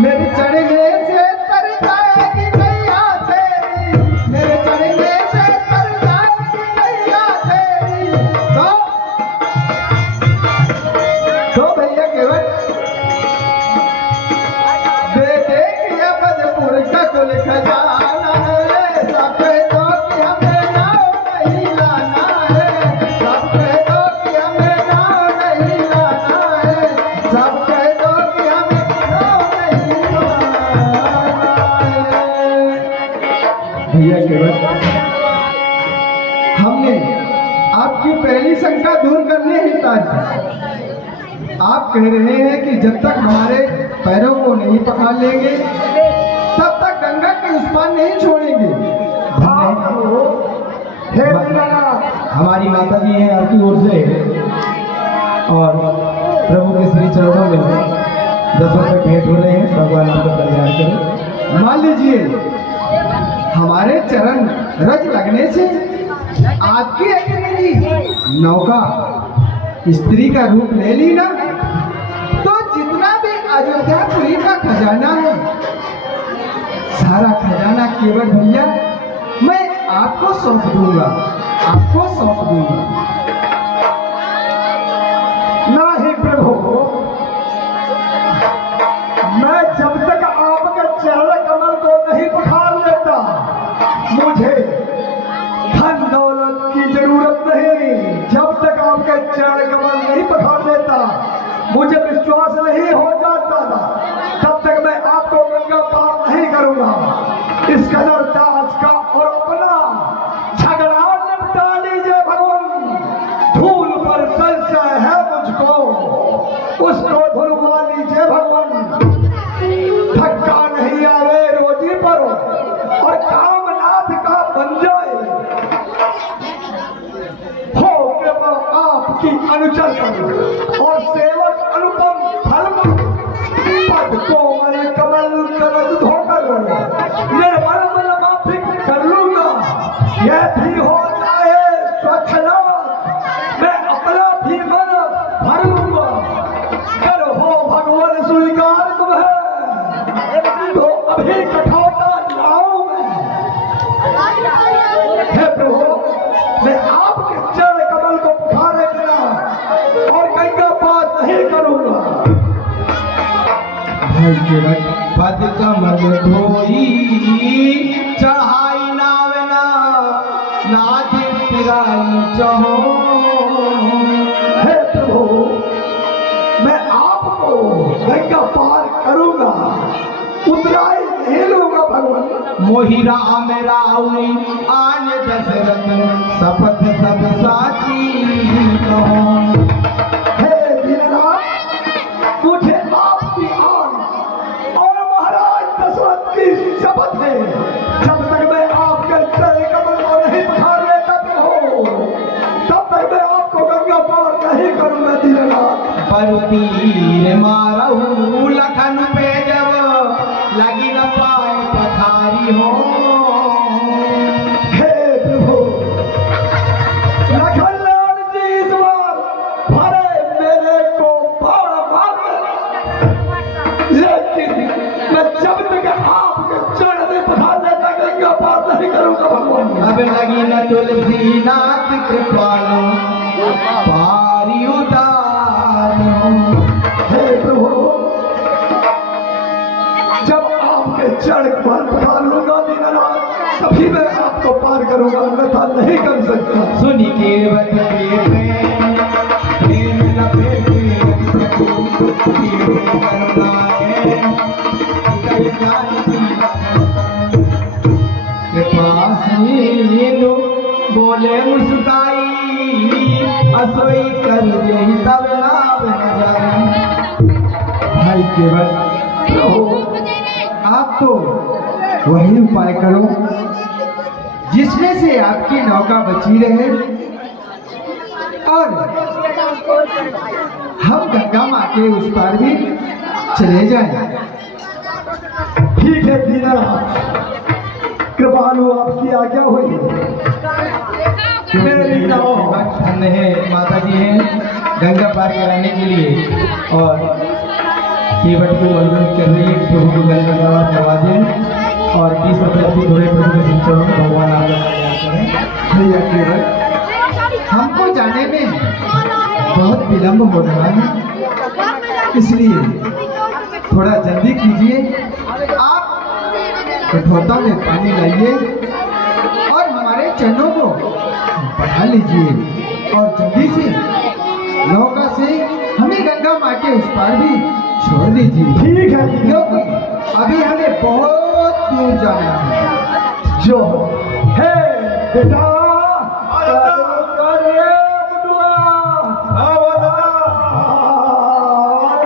मेरे चढ़ने से तर जाएगी नैया तेरी, मेरे चढ़ने से तर जाएगी नैया तेरी। तो भैया केवल दे देखिए बदपुर का कुल खजाना है, सब तो कि हमें नाव नहीं लाना है, सब तो कि हमें नाव नहीं लाना है, सब तो कि हमें नाव नहीं लाना है। भैया केवल हमने आपकी पहली शंका दूर करने ही ताज, आप कह रहे हैं कि जब तक हमारे पैरों को नहीं पकड़ लेंगे तब तक गंगा के उस पार नहीं छोड़ेंगे। हमारी माता जी हैं आपकी ओर से, और प्रभु के श्री चरणों में 10 रुपये भेंट हो रहे हैं, भगवान आपका कल्याण करें। मान लीजिए हमारे चरण रज लगने से आपकी अकेली नौका स्त्री का रूप ले ली ना, तो जितना भी अयोध्यापुरी का खजाना है, सारा खजाना केवल भैया मैं आपको सौंप दूंगा, आपको सौंप दूंगा। नहीं प्रभु, मैं जब तक आपके चरण कमल को नहीं पखार लेता, मुझे धन दौलत की जरूरत नहीं। जब तक आपके चरण कमल नहीं पखार लेता, मुझे विश्वास नहीं हो जाता था, तब तक मैं आपको गंगा पार नहीं करूंगा। इस कदर दास का और अपना झगड़ा निपटा लीजिए भगवान। धूल पर संशय है मुझको, उसको धुलवा लीजिए भगवान। धक्का नहीं आवे रोजी पर और कामनाथ का बन जाए, हो कृपा आपकी अनुचर और सेवक अनुपम धर्म पद कोमल कमल करज धोकर निर्मल मन माफिक कर लूंगा। यह भी हो जाए स्वच्छना, मैं अपना भी मन भर लूंगा। करो हो भगवान स्वीकार तुम्हें, तो अभी कठौता लाऊं मैं। हे प्रभु, मैं आपके चरण कमल को पुकारे बिना और गंगा पार नहीं करूंगा। भाई केवल पद कमल धोई चढ़ाई नावना, नाथ पिराई चहो। हे प्रभु, मैं आपको गंगा पार करूंगा, उतराई नहीं लूंगा भगवान। मोहि राम राउरी आन दशरथ, शपथ सब साची कहो। हे दीननाथ, मुझे आपकी आन और महाराज दशरथ की शपथ है, जब तक मैं आपके चरण कमल को नहीं पखार लेता हो, तब तक मैं आपको गंगा पार नहीं करूंगा दीननाथ। पर तीर मारहु लखन पे जब, लगी न पाए पठारी हो। हे प्रभु, लखनलाल जी इस बार भरे मेरे को बाण मार, लेकिन मैं जब तक आपके चरण में पधार लेता गंगा पार नहीं करूंगा भगवान। अब लगी न तुलसी नाथ कृपालो, पारी उतारो। हे प्रभु, जब आपके चरण पर पधार लूंगा दीननाथ, तभी मैं आपको पार करूंगा, अन्यथा नहीं कर सकता। सुनी केवट के प्रेम न फेंके प्रभु, करुणाए कई जानती के पास नींदो बोले मुस्काई, असोई कर जही तब नाव न जाई। भाई केवल प्रभु, आप तो वही उपाय करो जिसमें से आपकी नौका बची रहे और हम गंगा माँ के उस पार भी चले जाएं। ठीक है दीनानाथ, कृपालु आपकी आज्ञा हुई। मेरी नाव धन्य है माता जी हैं गंगा पार कराने के लिए, और केवट को अनुरोध कर रही है कि प्रभु को गंगा पार करवा दें, और 20 रुपये की थोड़े प्रभु के चरणों में भगवान आपका कल्याण करें। भैया केवट, हमको जाने में बहुत विलम्ब हो रहा है, इसलिए थोड़ा जल्दी कीजिए। आप कठोता में पानी लाइए और हमारे चरणों को बढ़ा लीजिए, और जल्दी से नौका से हमें गंगा माँ के उस पार भी छोड़ दीजिए। ठीक है क्योंकि अभी हमें बहुत दूर जाना है। जो है बेटा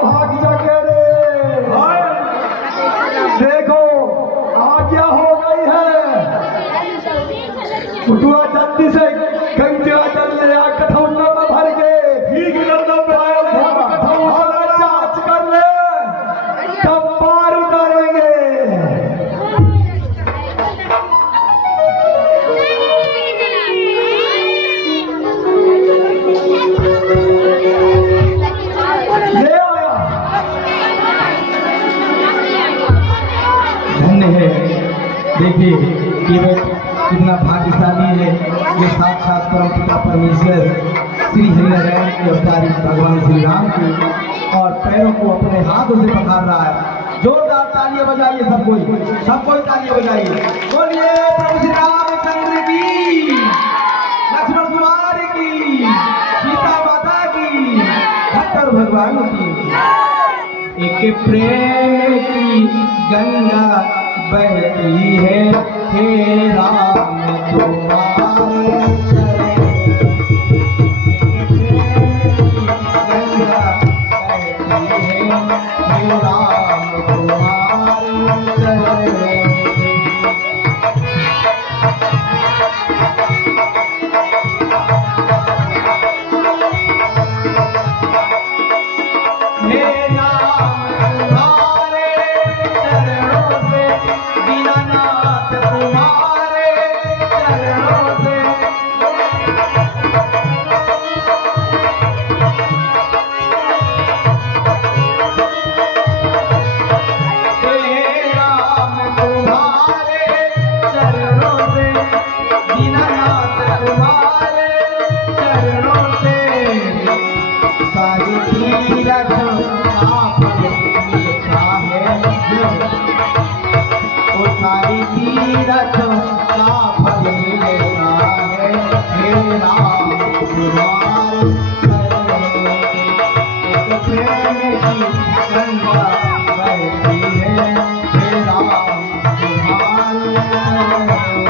भाग जाके रे, देखो आज्ञा हो गई है। बुटुआ जल्दी से गंगा जल ले आ, कठौना में भर के चाच कर ले, तब पार उतारेंगे। ले आया। धन्य है, देखिए केवट कितना भाग्यशाली है, ये साक्षात परम पिता परमेश्वर श्री हरिनारायण के अवतारी भगवान श्री राम के, और पैरों को अपने हाथों से पखार रहा है। जोरदार तालियां बजाइए सब कोई तालियां बजाइए। बोलिए प्रभु श्री रामचंद्र की, लक्ष्मण कुमार की, सीता माता की, भट्टर भगवान की। एक प्रेम की गंगा बहती है, हे राम तुम्हारे चरण। एक प्रेम की गंगा बहती है, हे राम तुम्हारे चरण।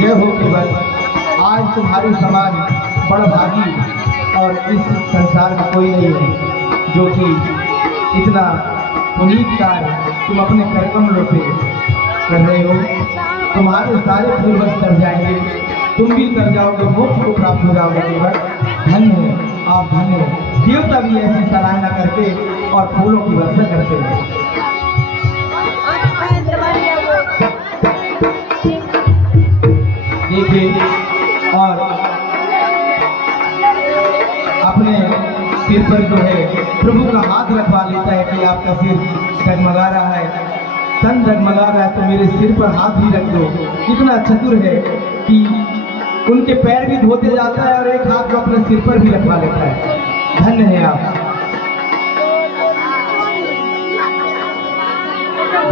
जय हो केवल, आज तुम्हारे समान बड़भागी और इस संसार में कोई नहीं है जो कि इतना पुनीत कार्य तुम अपने करकमलों से कर रहे हो। तुम्हारे सारे पूर्वज तर जाएंगे, तुम भी तर जाओगे, मोक्ष को प्राप्त हो जाओगे केवल। धन्य हो आप, धन्य हो। देवता भी ऐसी सराहना करते और फूलों की वर्षा करते हैं। देखिए, और अपने सिर पर जो है प्रभु का हाथ रखवा लेता है कि आपका सिर डगमगा रहा है, तन डगमगा रहा है, तो मेरे सिर पर हाथ भी रख दो। कितना चतुर है कि उनके पैर भी धोते जाता है और एक हाथ को अपने सिर पर भी रखवा लेता है। धन्य है आप।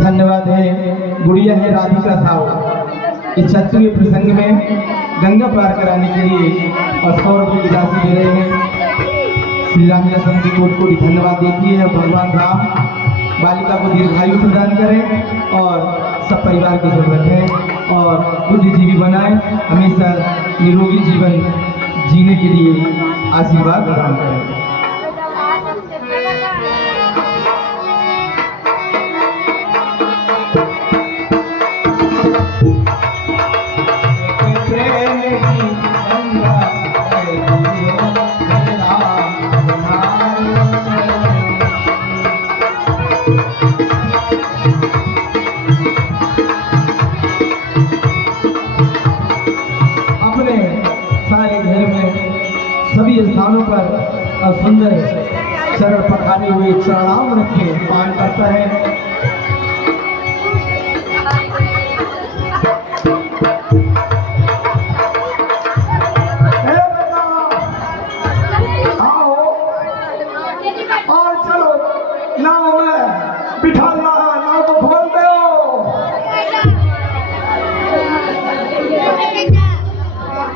धन्यवाद है गुड़िया है राधिका साहू, इस क्षत्रिय प्रसंग में गंगा पार कराने के लिए और 100 रुपये की राशि दे रहे हैं। श्री राम समिति कोटि धन्यवाद देती है। भगवान राम बालिका को दीर्घायु प्रदान करें और सब परिवार को सुख रखें और बुद्धिजीवी बनाएं, हमेशा निरोगी जीवन जीने के लिए आशीर्वाद प्रदान करें। और सुंदर शरण पठाने हुए चरणाम रखे पान करता है। बिठाना नाव को खोल दो।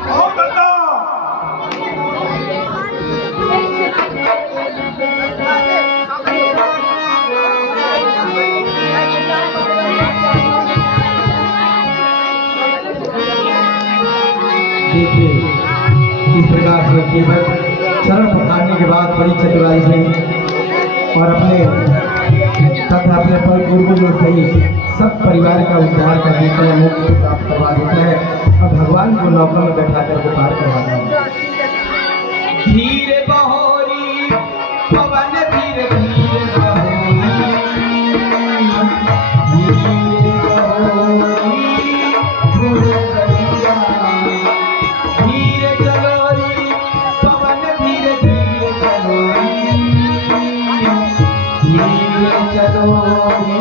आओ दादा। देखिए इस प्रकार से केवल चरण पखारने के बाद बड़ी चतुराई से और अपने तथा अपने पर गुरुकुल सहित सब परिवार का उद्धार कर देता है, मोक्ष प्राप्त करवा देता है और भगवान को नौका में बैठा करके पार करवाता है। धीरे बहोरी पवन धीरे धीरे बहोरी, धीरे बहोरी धीरे बहिया, धीरे चलोरी पवन धीरे धीरे चलोरी, धीरे चलोरी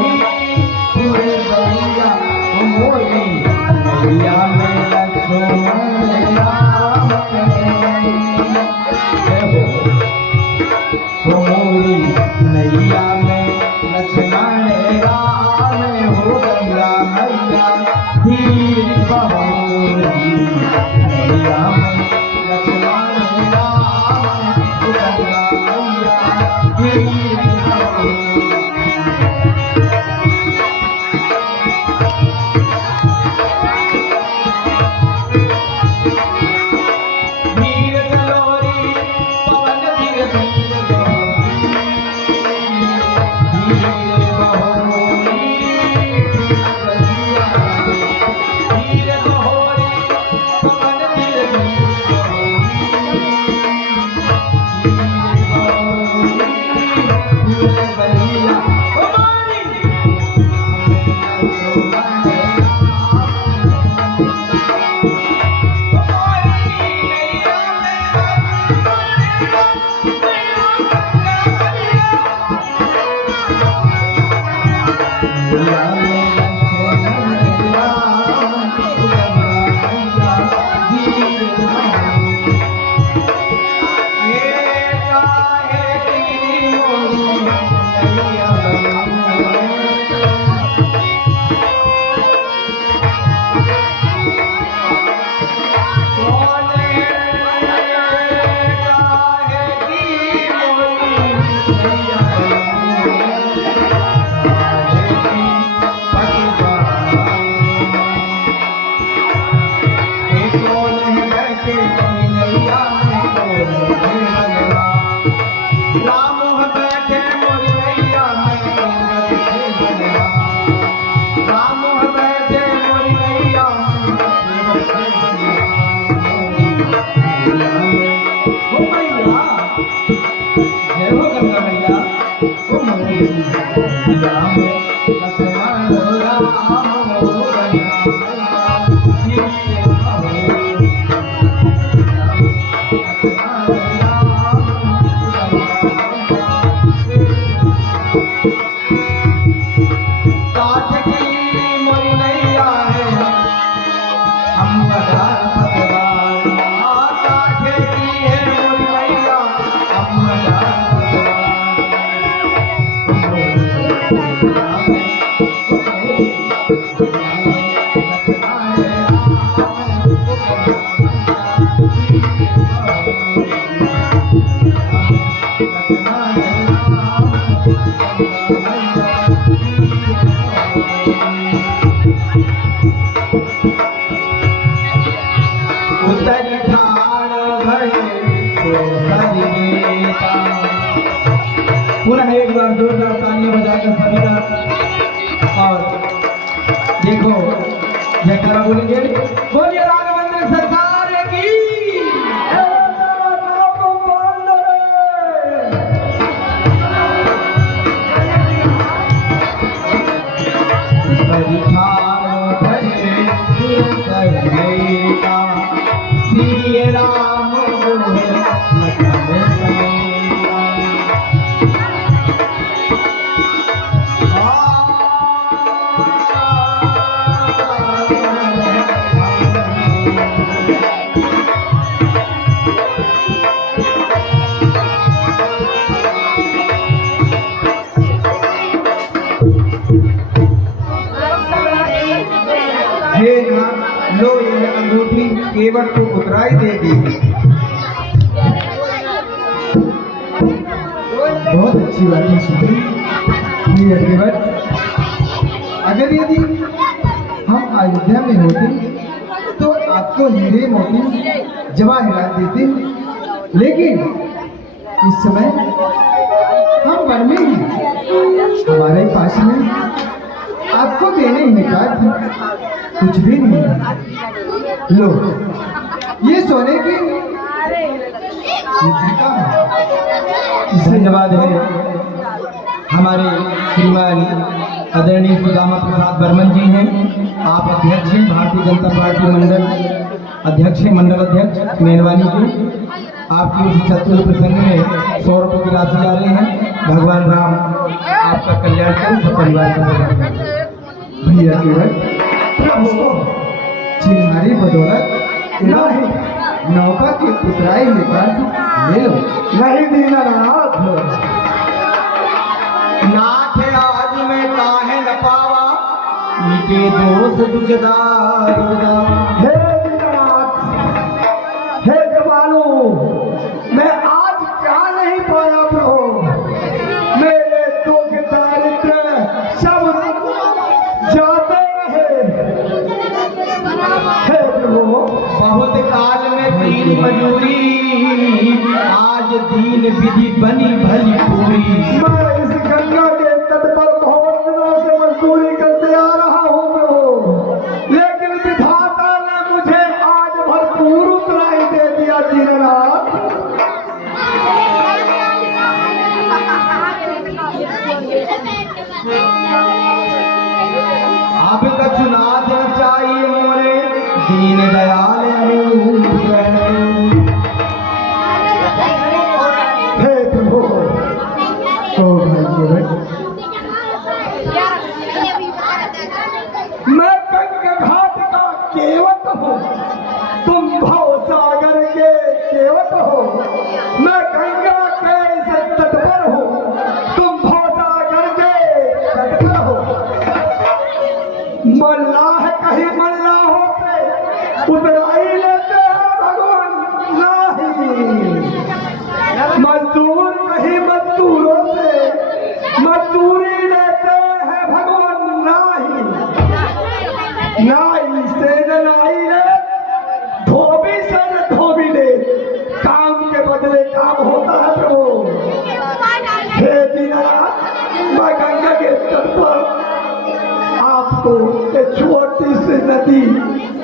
धीरे बहिया। मोरी मैया में लक्ष्मण राम मोरी नैया में लक्ष्मण राम हो गंगा मैया, धीरे बहोरी नैया में लक्ष्मण राम हो गंगा मैया, धीरे बहोरी। पुनः एक बार जोरदार तालियां बजाकर सभी का। और देखो जयकारा बोलेंगे, बोलिए राघवेंद्र सरकार की। श्री राम केवट को उतराई देगी। बहुत अच्छी बात है सुंदरी। ये केवट, अगर यदि हम अयोध्या में होते तो आपको हीरे मोती जवाहरात देते, लेकिन इस समय हम वन में हैं, हमारे पास में आपको देने के बाद कुछ भी नहीं है। लो, ये सोने की धन्यवाद है हमारे श्रीमान आदरणीय सुदामा प्रसाद बर्मन जी हैं। आप अध्यक्ष हैं भारतीय जनता पार्टी मंडल अध्यक्ष हैं, मंडल अध्यक्ष मेहरबानी की। आपकी उस चतुर प्रसंग में 100 रुपये की राशि जा रहे हैं। भगवान राम आपका कल्याण करें, सब परिवार का कल्याण करें। भैया केवल उसको चिन्हारी बदौलत नहीं नौका की उतराई लेकर ले लो। नहीं दीनानाथ, नाथ आज में काहे न पावा, मिटे दोष दुखदार। हे दीनानाथ, हे जवानू, मैं आज क्या नहीं पाया प्रभु, मेरे दुख दारिद्र सब जाते रहे। हे प्रभु, बहुत काल में दीन मजूरी, आज दीन विधि बनी भली पूरी। मैं इस गंगा के तट पर बहुत दिनों से मजदूरी करते आ रहा हूँ प्रभु, लेकिन विधाता ने मुझे आज भरपूर उतराई दे दिया दीननाथ। अब कछु नाथ चाहिए मोरे, दीन दयाल अरूप है। हे प्रभु, ओ भाई केवट, मैं गंगा घाट का केवट हूँ, तुम भव सागर के केवट हो। मैं गंगा के इस तट पर हूँ, तुम भव सागर के तट पर हो। मल्लाह कहीं मल्लाहों से उतराई लेते हैं भगवान, नहीं। मजदूर कहीं मजदूरों से मजदूरी लेते हैं भगवान, नहीं। नाई से न नाई ले, धोबी से न धोबी ले, काम के बदले काम होता है प्रभु। हे दीनानाथ, मैं गंगा के तट पर आपको एक छोटी सी नदी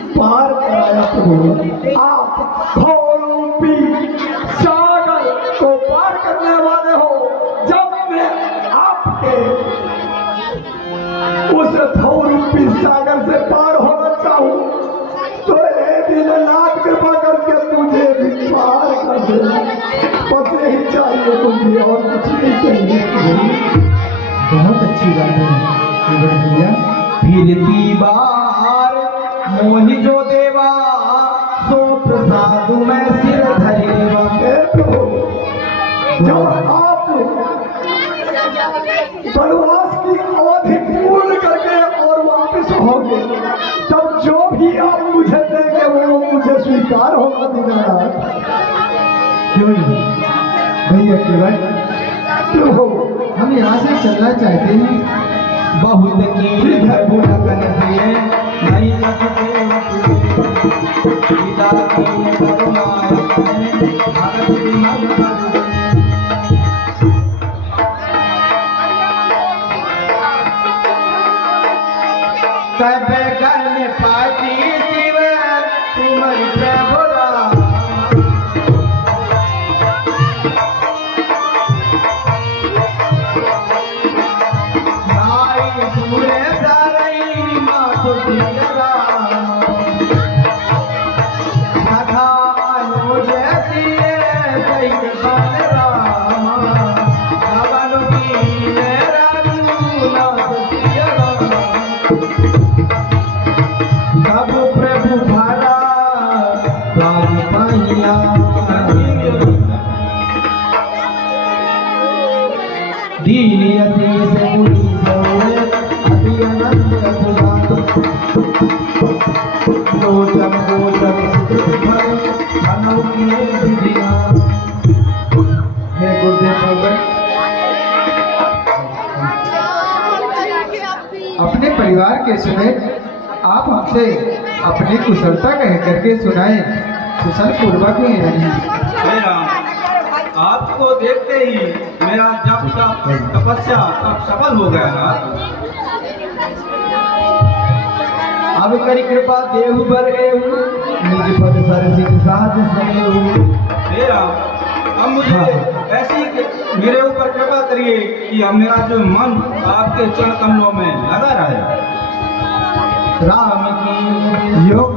पार कराया प्रभु। आप भवरूपी सागर को पार करने वाले हो। जब मैं आपके उस भवरूपी सागर से पार होना चाहूँ तो हे दीननाथ कृपा करके मुझे भी पार कर दे। बस यही चाहिए मुझे, और कुछ नहीं चाहिए। बहुत अच्छी बात है भैया। फिरती बार मोहि जो देवा, सो प्रसाद में सिर धरेवा। जब आप वनवास की अवधि पूर्ण करके और वापस होंगे, तब जो भी आप मुझे देंगे वो मुझे स्वीकार होगा दीनानाथ। क्यों नहीं भैया केवट, हम यहाँ से चलना चाहते हैं। बहुत की है भूलकन से नहीं सकते, पिता की करुणाएं भगत की कब करने पाती शिव तुम्हारी प्रभु अपने परिवार के समेत आप हमसे अपनी कुशलता कह करके सुनाएं। कुशल पूर्वक ही नहीं। हे राम, आपको देखते ही मेरा जप तप तपस्या सब सफल हो गया ना। अब करी कृपा देहु बर एहु, निज पद सर सिद्ध साध समेहु। हे राम, अब मुझे ऐसी मेरे ऊपर कृपा करिए कि अब मेरा जो मन आपके चरण कमलों में लगा रहे। राम की योग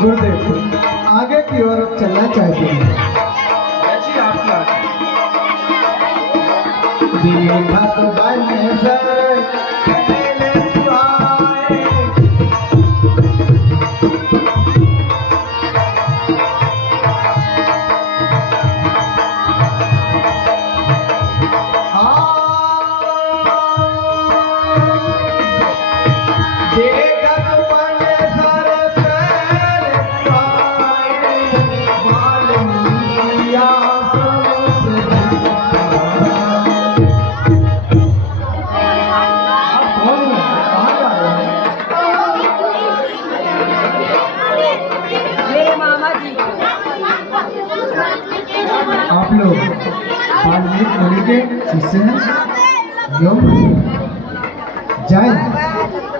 गुरुदेव आगे की ओर चलना चाहते हैं। ऐसी आपकी आज्ञा। दीघत बन सर कहले सुहाए, देखत बन सर कहले सुहाए, वाल्मीकिया समुद्र मेरे मामा जी। आप लोग वाल्मीकि मुनि के शिष्य हैं। जो जाए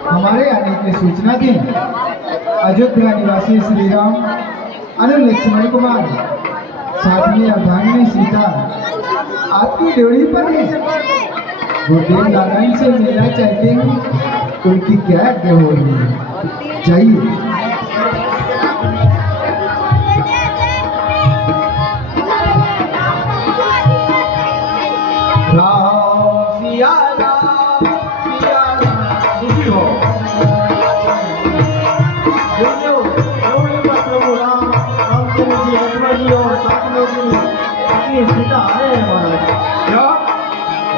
हमारे आने की सूचना दी। अयोध्या निवासी श्री राम अनु लक्ष्मण कुमार साथ में अर्धांगिनी सीता आपकी ड्योढ़ी पर है। गुरुदेव नारायण से मिलना चाहते हैं। उनकी क्या आज्ञा होगी? जाइए। राम सिया राम सिया राम। सुखी हो। प्रभु राम रामचंद्र जी लक्ष्मण जी और साथ में अपनी सीता आ रहे हैं महाराज। क्या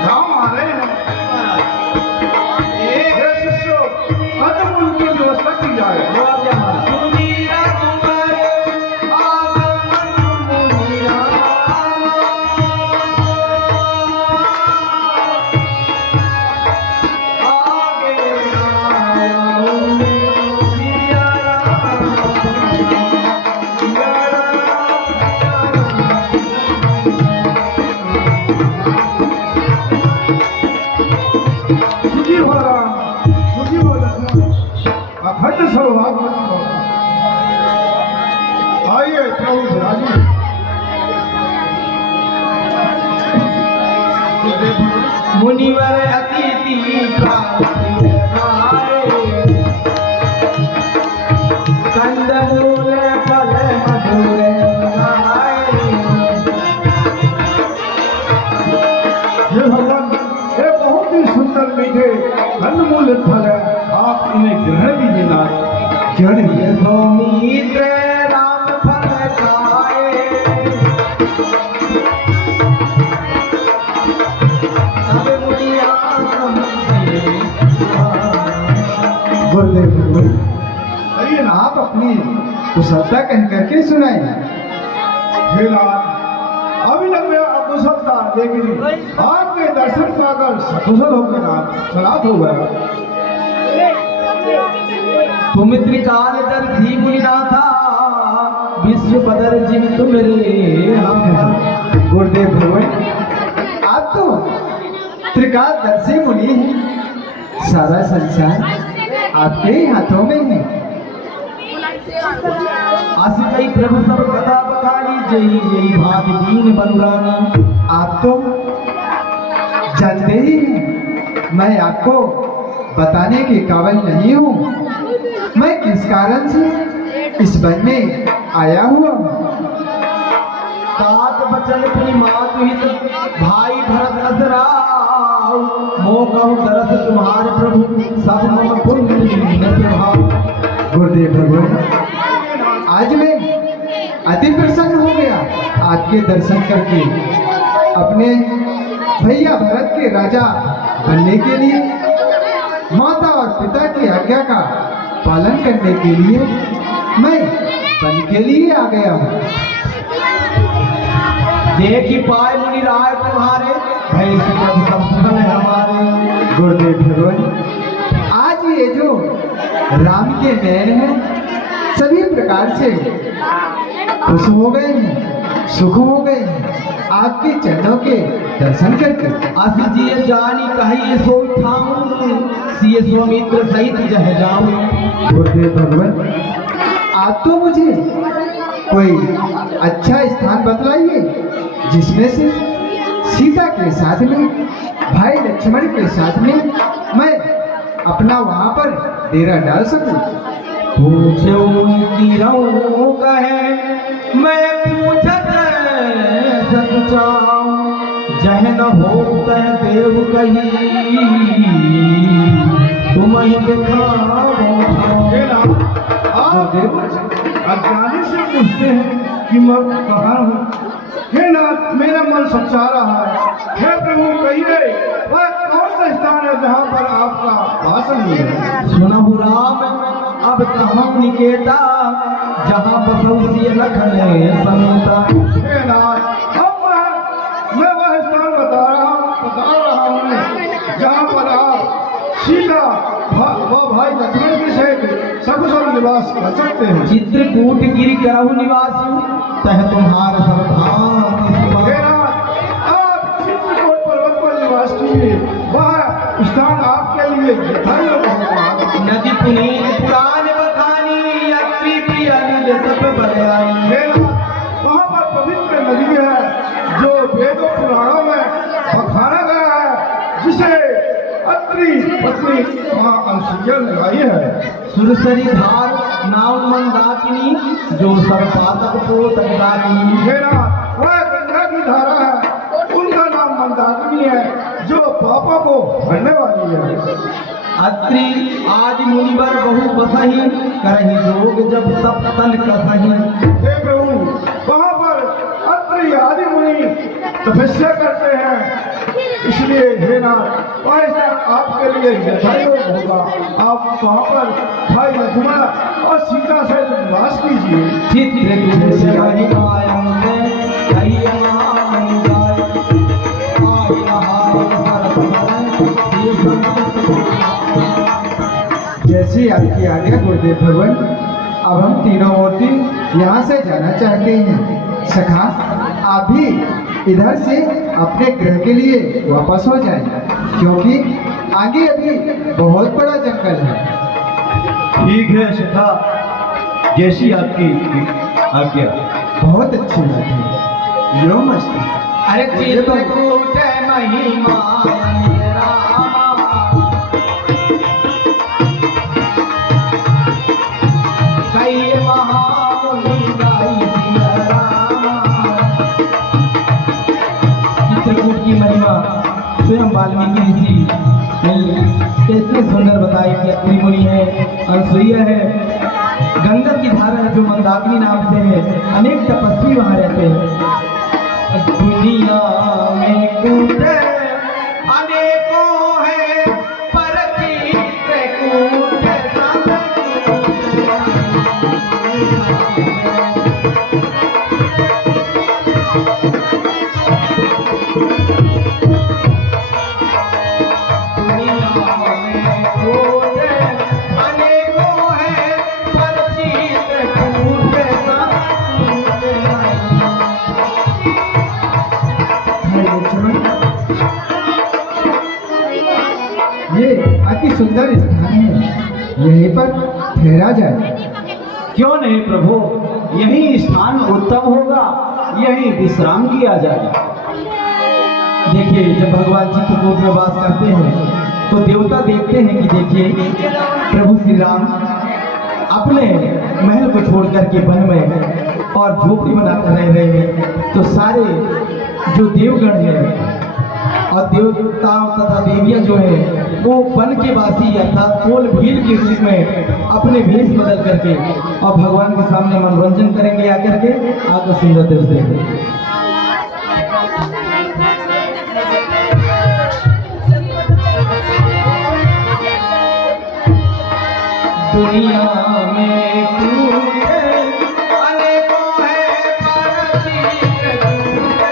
राम आ रहे हैं? हे शिष्यों, कदम उनकी व्यवस्था की जाए। वो आ गया महाराज। सुनीरा तुम्हारे आगमन मुनीरा, आगे आओ सिया राम सिया सुखी हो राम, सुखी हो लक्ष्मण, अखंड सौभाग्य हो। आइए प्रभु विराजिए। मुनिवर अतिथि प्राप्ति पाए, कंदमूल फल मधुर खाए। ये भगवान, ये बहुत ही सुंदर मीठे कंदमूल फल है, आप इन्हें ग्रहण कीजिए नाथ। जड़िए सौमित्र राम फल खाए, सब मुनिया गुरुदेव गुरुदेव, आइए ना। आप अपनी कुशलता कह करके सुनाए। हे नाथ, अभी लग गया अकुशलता, लेकिन आपके दर्शन पाकर सकुशल हो गए नाथ, सलात हो गया। तुम त्रिकाल दर्शी मुनिनाथा, विश्व बदर जिम तुमरे हम। गुरुदेव भगवान, आप तो त्रिकाल दर्शी मुनि हैं। सारा संसार आपके ही हाथों में है। आसिकई प्रभु सब कथा बखानी, जय जय भाग दीन बनुरानी। आप तो जानते ही हैं, मैं आपको बताने के काबिल नहीं हूँ। मैं किस कारण से इस वन में आया हुआ हूँ। तात बचन की मात हित, भाई भरत असराव। मोह कहूँ दरस तुम्हार प्रभु, सब मम पुण्य न प्रभाव। गुरुदेव भगवान, आज मैं अति प्रसन्न हो गया आपके दर्शन करके। अपने भैया भरत के राजा बनने के लिए माता और पिता की आज्ञा का पालन करने के लिए मैं वन के लिए आ गया हूँ। देखी पाए मुनि राय तुम्हारे, भय सुखद सब सुखद है हमारे। गुरुदेव भगवान, आज ये जो राम के नयन हैं सभी प्रकार से खुश हो गए हैं, सुख हो गए हैं आपके चरणों के दर्शन करके। असी जी जानी कहिए सो ठाऊं, सिय स्वामित्र सहित जह जाऊं। गुरुदेव भगवान, आप तो मुझे कोई अच्छा स्थान बतलाइए जिसमें से सीता के साथ में, भाई लक्ष्मण के साथ में मैं अपना वहां पर डेरा डाल सकूं। पूछो की रहूं कहे, मैं पूछत सचाऊं, जह न हो तह देव कही, तुम ही दिखाओ। आप अज्ञानी से पूछते हैं कि मैं कहाँ हूँ। हे नाथ, मेरा मन सच्चा रहा है। हे प्रभु, कहिए वह कौन सा स्थान है जहाँ पर आपका भाषण है। सुनहु राम अब कहूँ निकेता, जहाँ बसौसी लखन समेता। हे नाथ, अब मैं वह स्थान बता रहा हूँ जहाँ पर आप सीता व भाई लक्ष्मण के सहित सकुशल निवास कर सकते हैं। चित्रकूट गिरि करहु निवासु, तह तुम्हार सब धाम। हे नाथ, आप चित्रकूट पर्वत पर निवास कीजिए, वह स्थान आपके लिए धन्य होगा। नदी पुनीत पुराण बखानी, अत्रि प्रिय अनिल सब बलियाई। हे नाथ, वहाँ पर पवित्र नदी है जो वेदों पुराणों में बखाना गया है, जिसे अत्रि पत्नी मां अनसुईया ने गाई है। सुरसरी धार नाव मंदाकिनी, जो सब पातक पोत दाकिनी। हे नाथ, वह गंगा की धारा है, उनका नाम मंदाकिनी है, जो पापों को भरने वाली है। अत्रि आदि मुनिवर बहु बसही, करही जोग जब तप तन कसही। हे प्रभु, वहाँ पर अत्रि आदि मुनि तपस्या करते हैं, इसलिए हे नाथ, वह स्थान आपके लिए यथायोग्य होगा। आप वहाँ पर भाई लक्ष्मण और सीता से निवास कीजिए। चित्रकूट सियाही कायम में, कही अनाम जाय। आय नहाय सरपन, ये संत जैसी आपकी आज्ञा गुरुदेव भगवान। अब हम तीनों मूर्ति यहाँ से जाना चाहते हैं। सखा, आप भी इधर से अपने गृह के लिए वापस हो जाएं, क्योंकि आगे अभी बहुत बड़ा जंगल है। ठीक है सखा, जैसी आपकी आज्ञा। बहुत अच्छी बात है, यो मस्त। अरे चित्रकूट महिमा कई महामुनि गाई सिया राम। चित्रकूट की महिमा स्वयं वाल्मीकि ऋषि ने इतने सुंदर बताई कि अत्रि मुनि है, अनसुईया है, गंगा की धारा है जो मंदाकिनी नाम से है, अनेक तपस्वी वहाँ रहते हैं। दुनिया में कूट अनेकों है, पर चित्रकूट ये अति सुंदर स्थान है, यहीं पर ठहरा जाए। क्यों नहीं प्रभु, यही स्थान उत्तम होगा, यही विश्राम किया जाए। देखिए, जब भगवान चित्रकूट में वास करते हैं तो देवता देखते हैं कि देखिए प्रभु श्री राम अपने महल को छोड़ करके वन में और झोपड़ी बनाकर रह रहे हैं। तो सारे जो देवगण हैं और देवता तथा देवियां जो हैं वो वन के वासी अर्थात कोल भील के रूप में अपने भेष बदल करके और भगवान के सामने मनोरंजन करेंगे आकर के आकर सुंदर दृश्य। दुनिया में टूटे अनेकों है पर चीर टूटे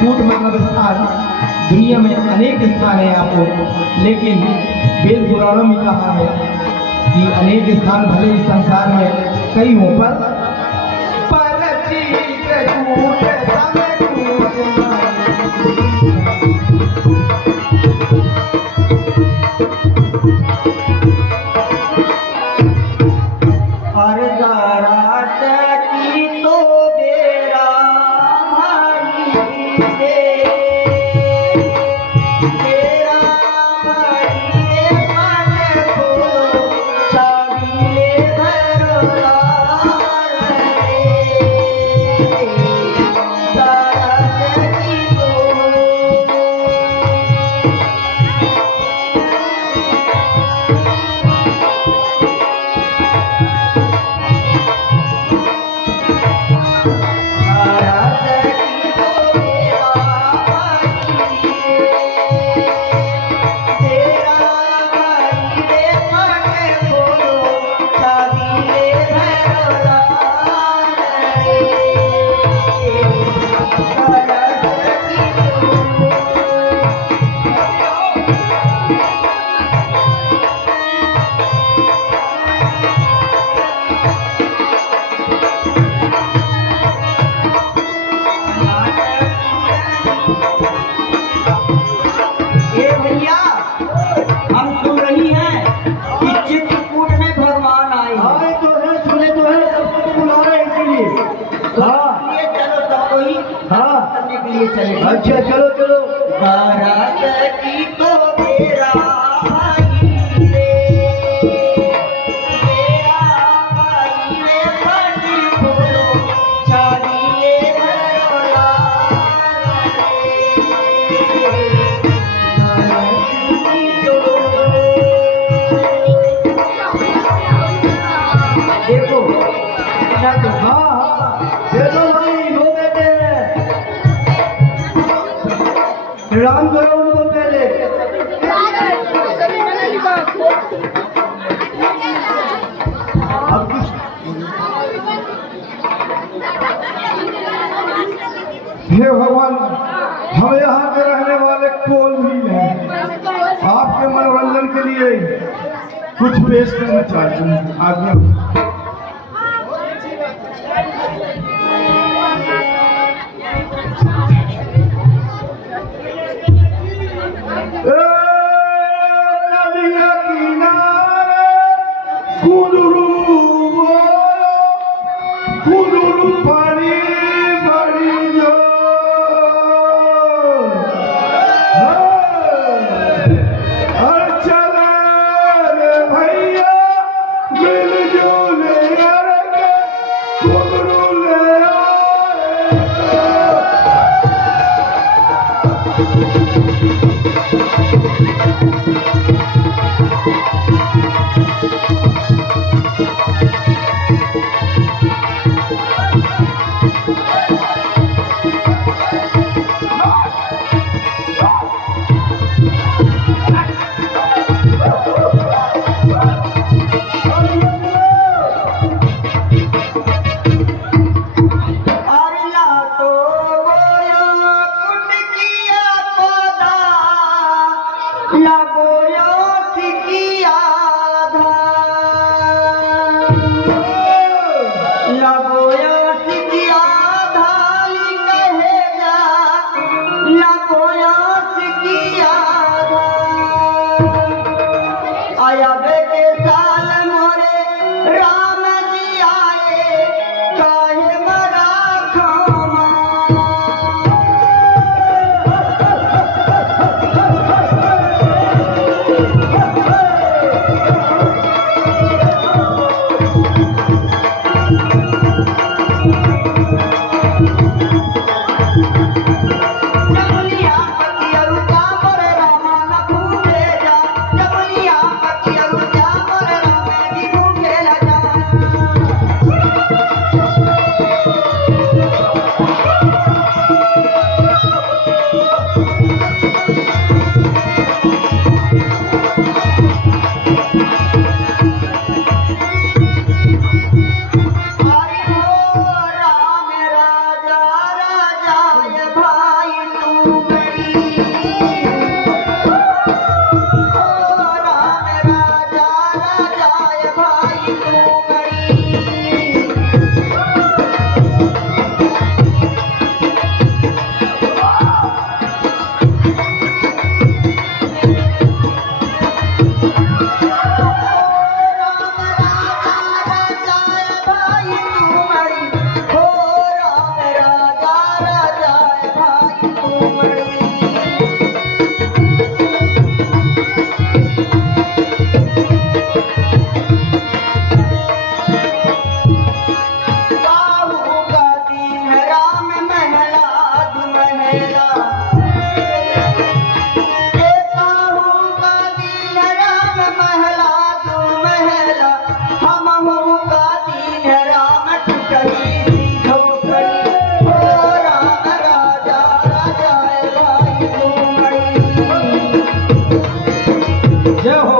कूट मतलब स्थान। दुनिया में अनेक स्थान है आपको, लेकिन वेद पुराणों में कहा है कि अनेक स्थान भले इस संसार में कई हों पर चीर टूटे समय टूटे अच्छा चलो चलो। बारात की तो मेरा भाई रे, मेरा भाई रे, फटी बोलो चालीए भरोला देखो। हाँ हाँ दे दो भाई, नो बेटे प्रणाम करो उनको पहले। अब हे भगवान, हम यहाँ के रहने वाले कौन भी हैं, आपके मनोरंजन के लिए कुछ पेश करना चाहते हैं। आज्ञा। नदिया किनारे कुंदरू पानी बड़ी जो और चला रे भैया मिलजुल के कुंदरू ले जमुनिया पतियरु चापर रामा न भूखे जा जमुनिया पतियरु चापर रामा जी भूखे न जा जय हो।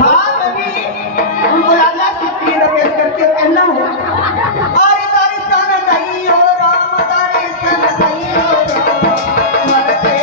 हाँ कभी उनको राजा की प्रिय पेश करके कहना है और तारी सन नहीं हो राम तारी सन नहीं हो राम मरते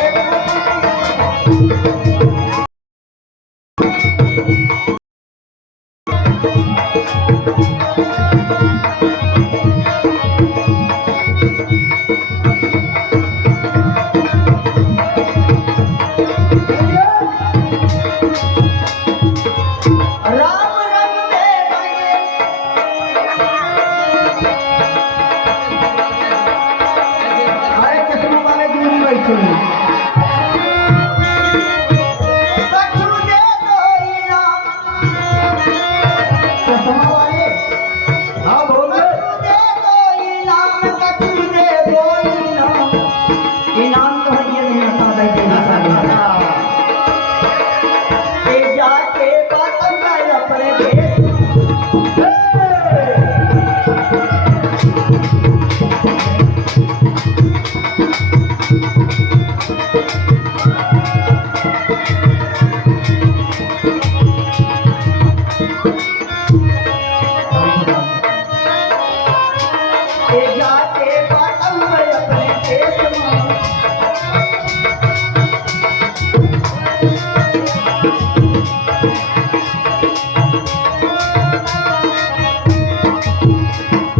देश मां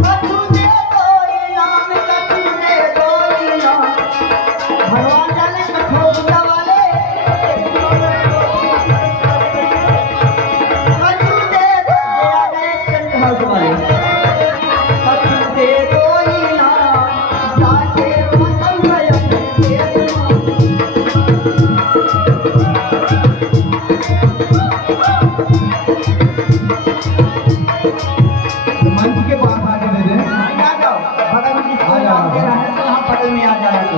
कछु दे दो इनाम, कछु दे दो इनाम। भगवान जाने कठोरता वाले कछु दे दो, आ गए टेंट हाउस वाले। कछु दे दो इनाम, जाके वतन में अपने देश मां। मंच के पास आके दे दें। आ जाओ, बगल में जिसको नाम देना है तो यहाँ बगल में आ जाना तो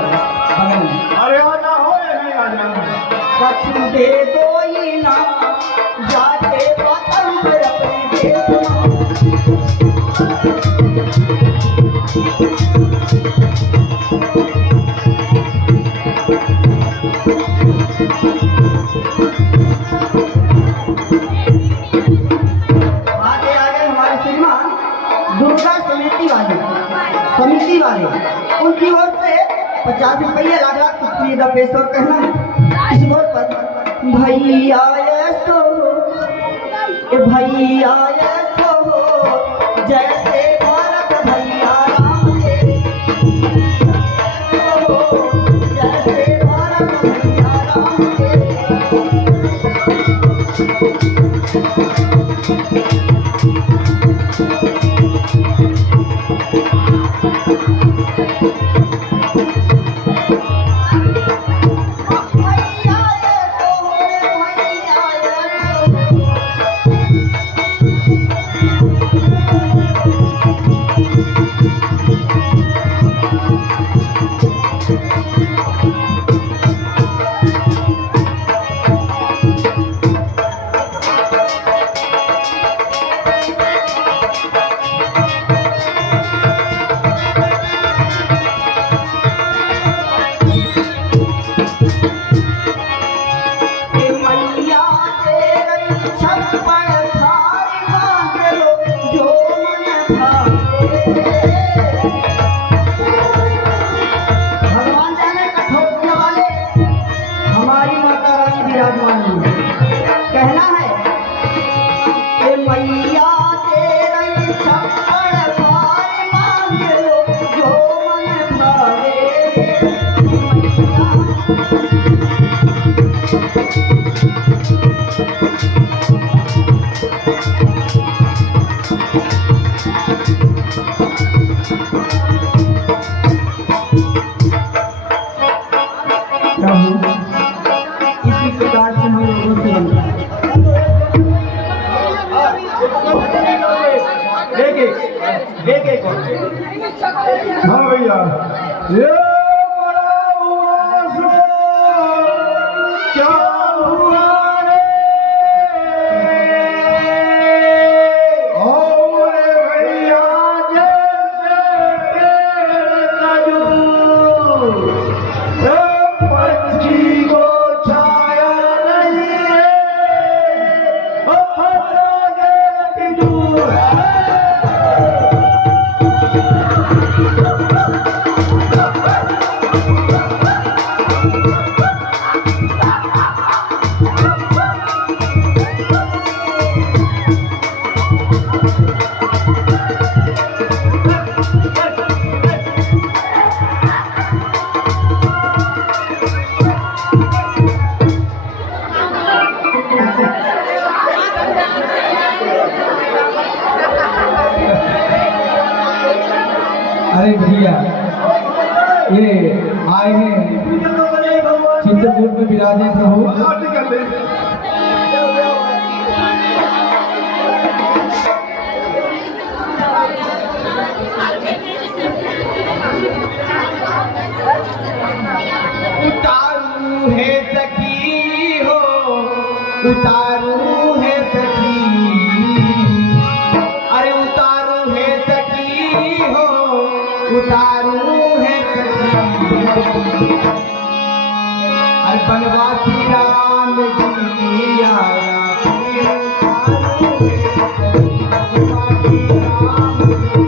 बगल में। अरे आना हो या नहीं आना? कछु दे दो इनाम, जाके वतन में अपने देश मां। आगे आगे हमारे श्रीमान दुर्गा समिति वाले उनकी ओर से 50 रुपये लाख शुक्रिया पेश और कहना है इस बोल पर भैया ऐसो भैया ऐसो जैसे भारत भैया राम के, जैसे भारत भैया राम के। भैया ऐसो, भैया ऐसो। मैया तेरे छप्पन थारी मांग लो जो मन भावे। भगवान जाने कठोर वाले हमारी माता रानी विराजमान है। कहना है कि मैया तेरे छप्पन थारी मांग लो जो मन भावे। प्रभु इसी प्रकार से हम लोगों से बनता है। देखे हाँ भैया, ये बड़ा हुआ सो क्या हुआ रे? ओ रे भैया जैसे पेड़ का जून, पंछी को छाया नहीं है, ओ फटोगे की दूर। अरे भैया, ये आए हैं चित्रकूट में विराजे प्रभु। उतारू है सखी हो, उतारू है सखी, अरे उतारू है सखी हो, उतारू है सखी। अरे बनवासी राम जी आया, उतारू है सखी, बनवासी राम जी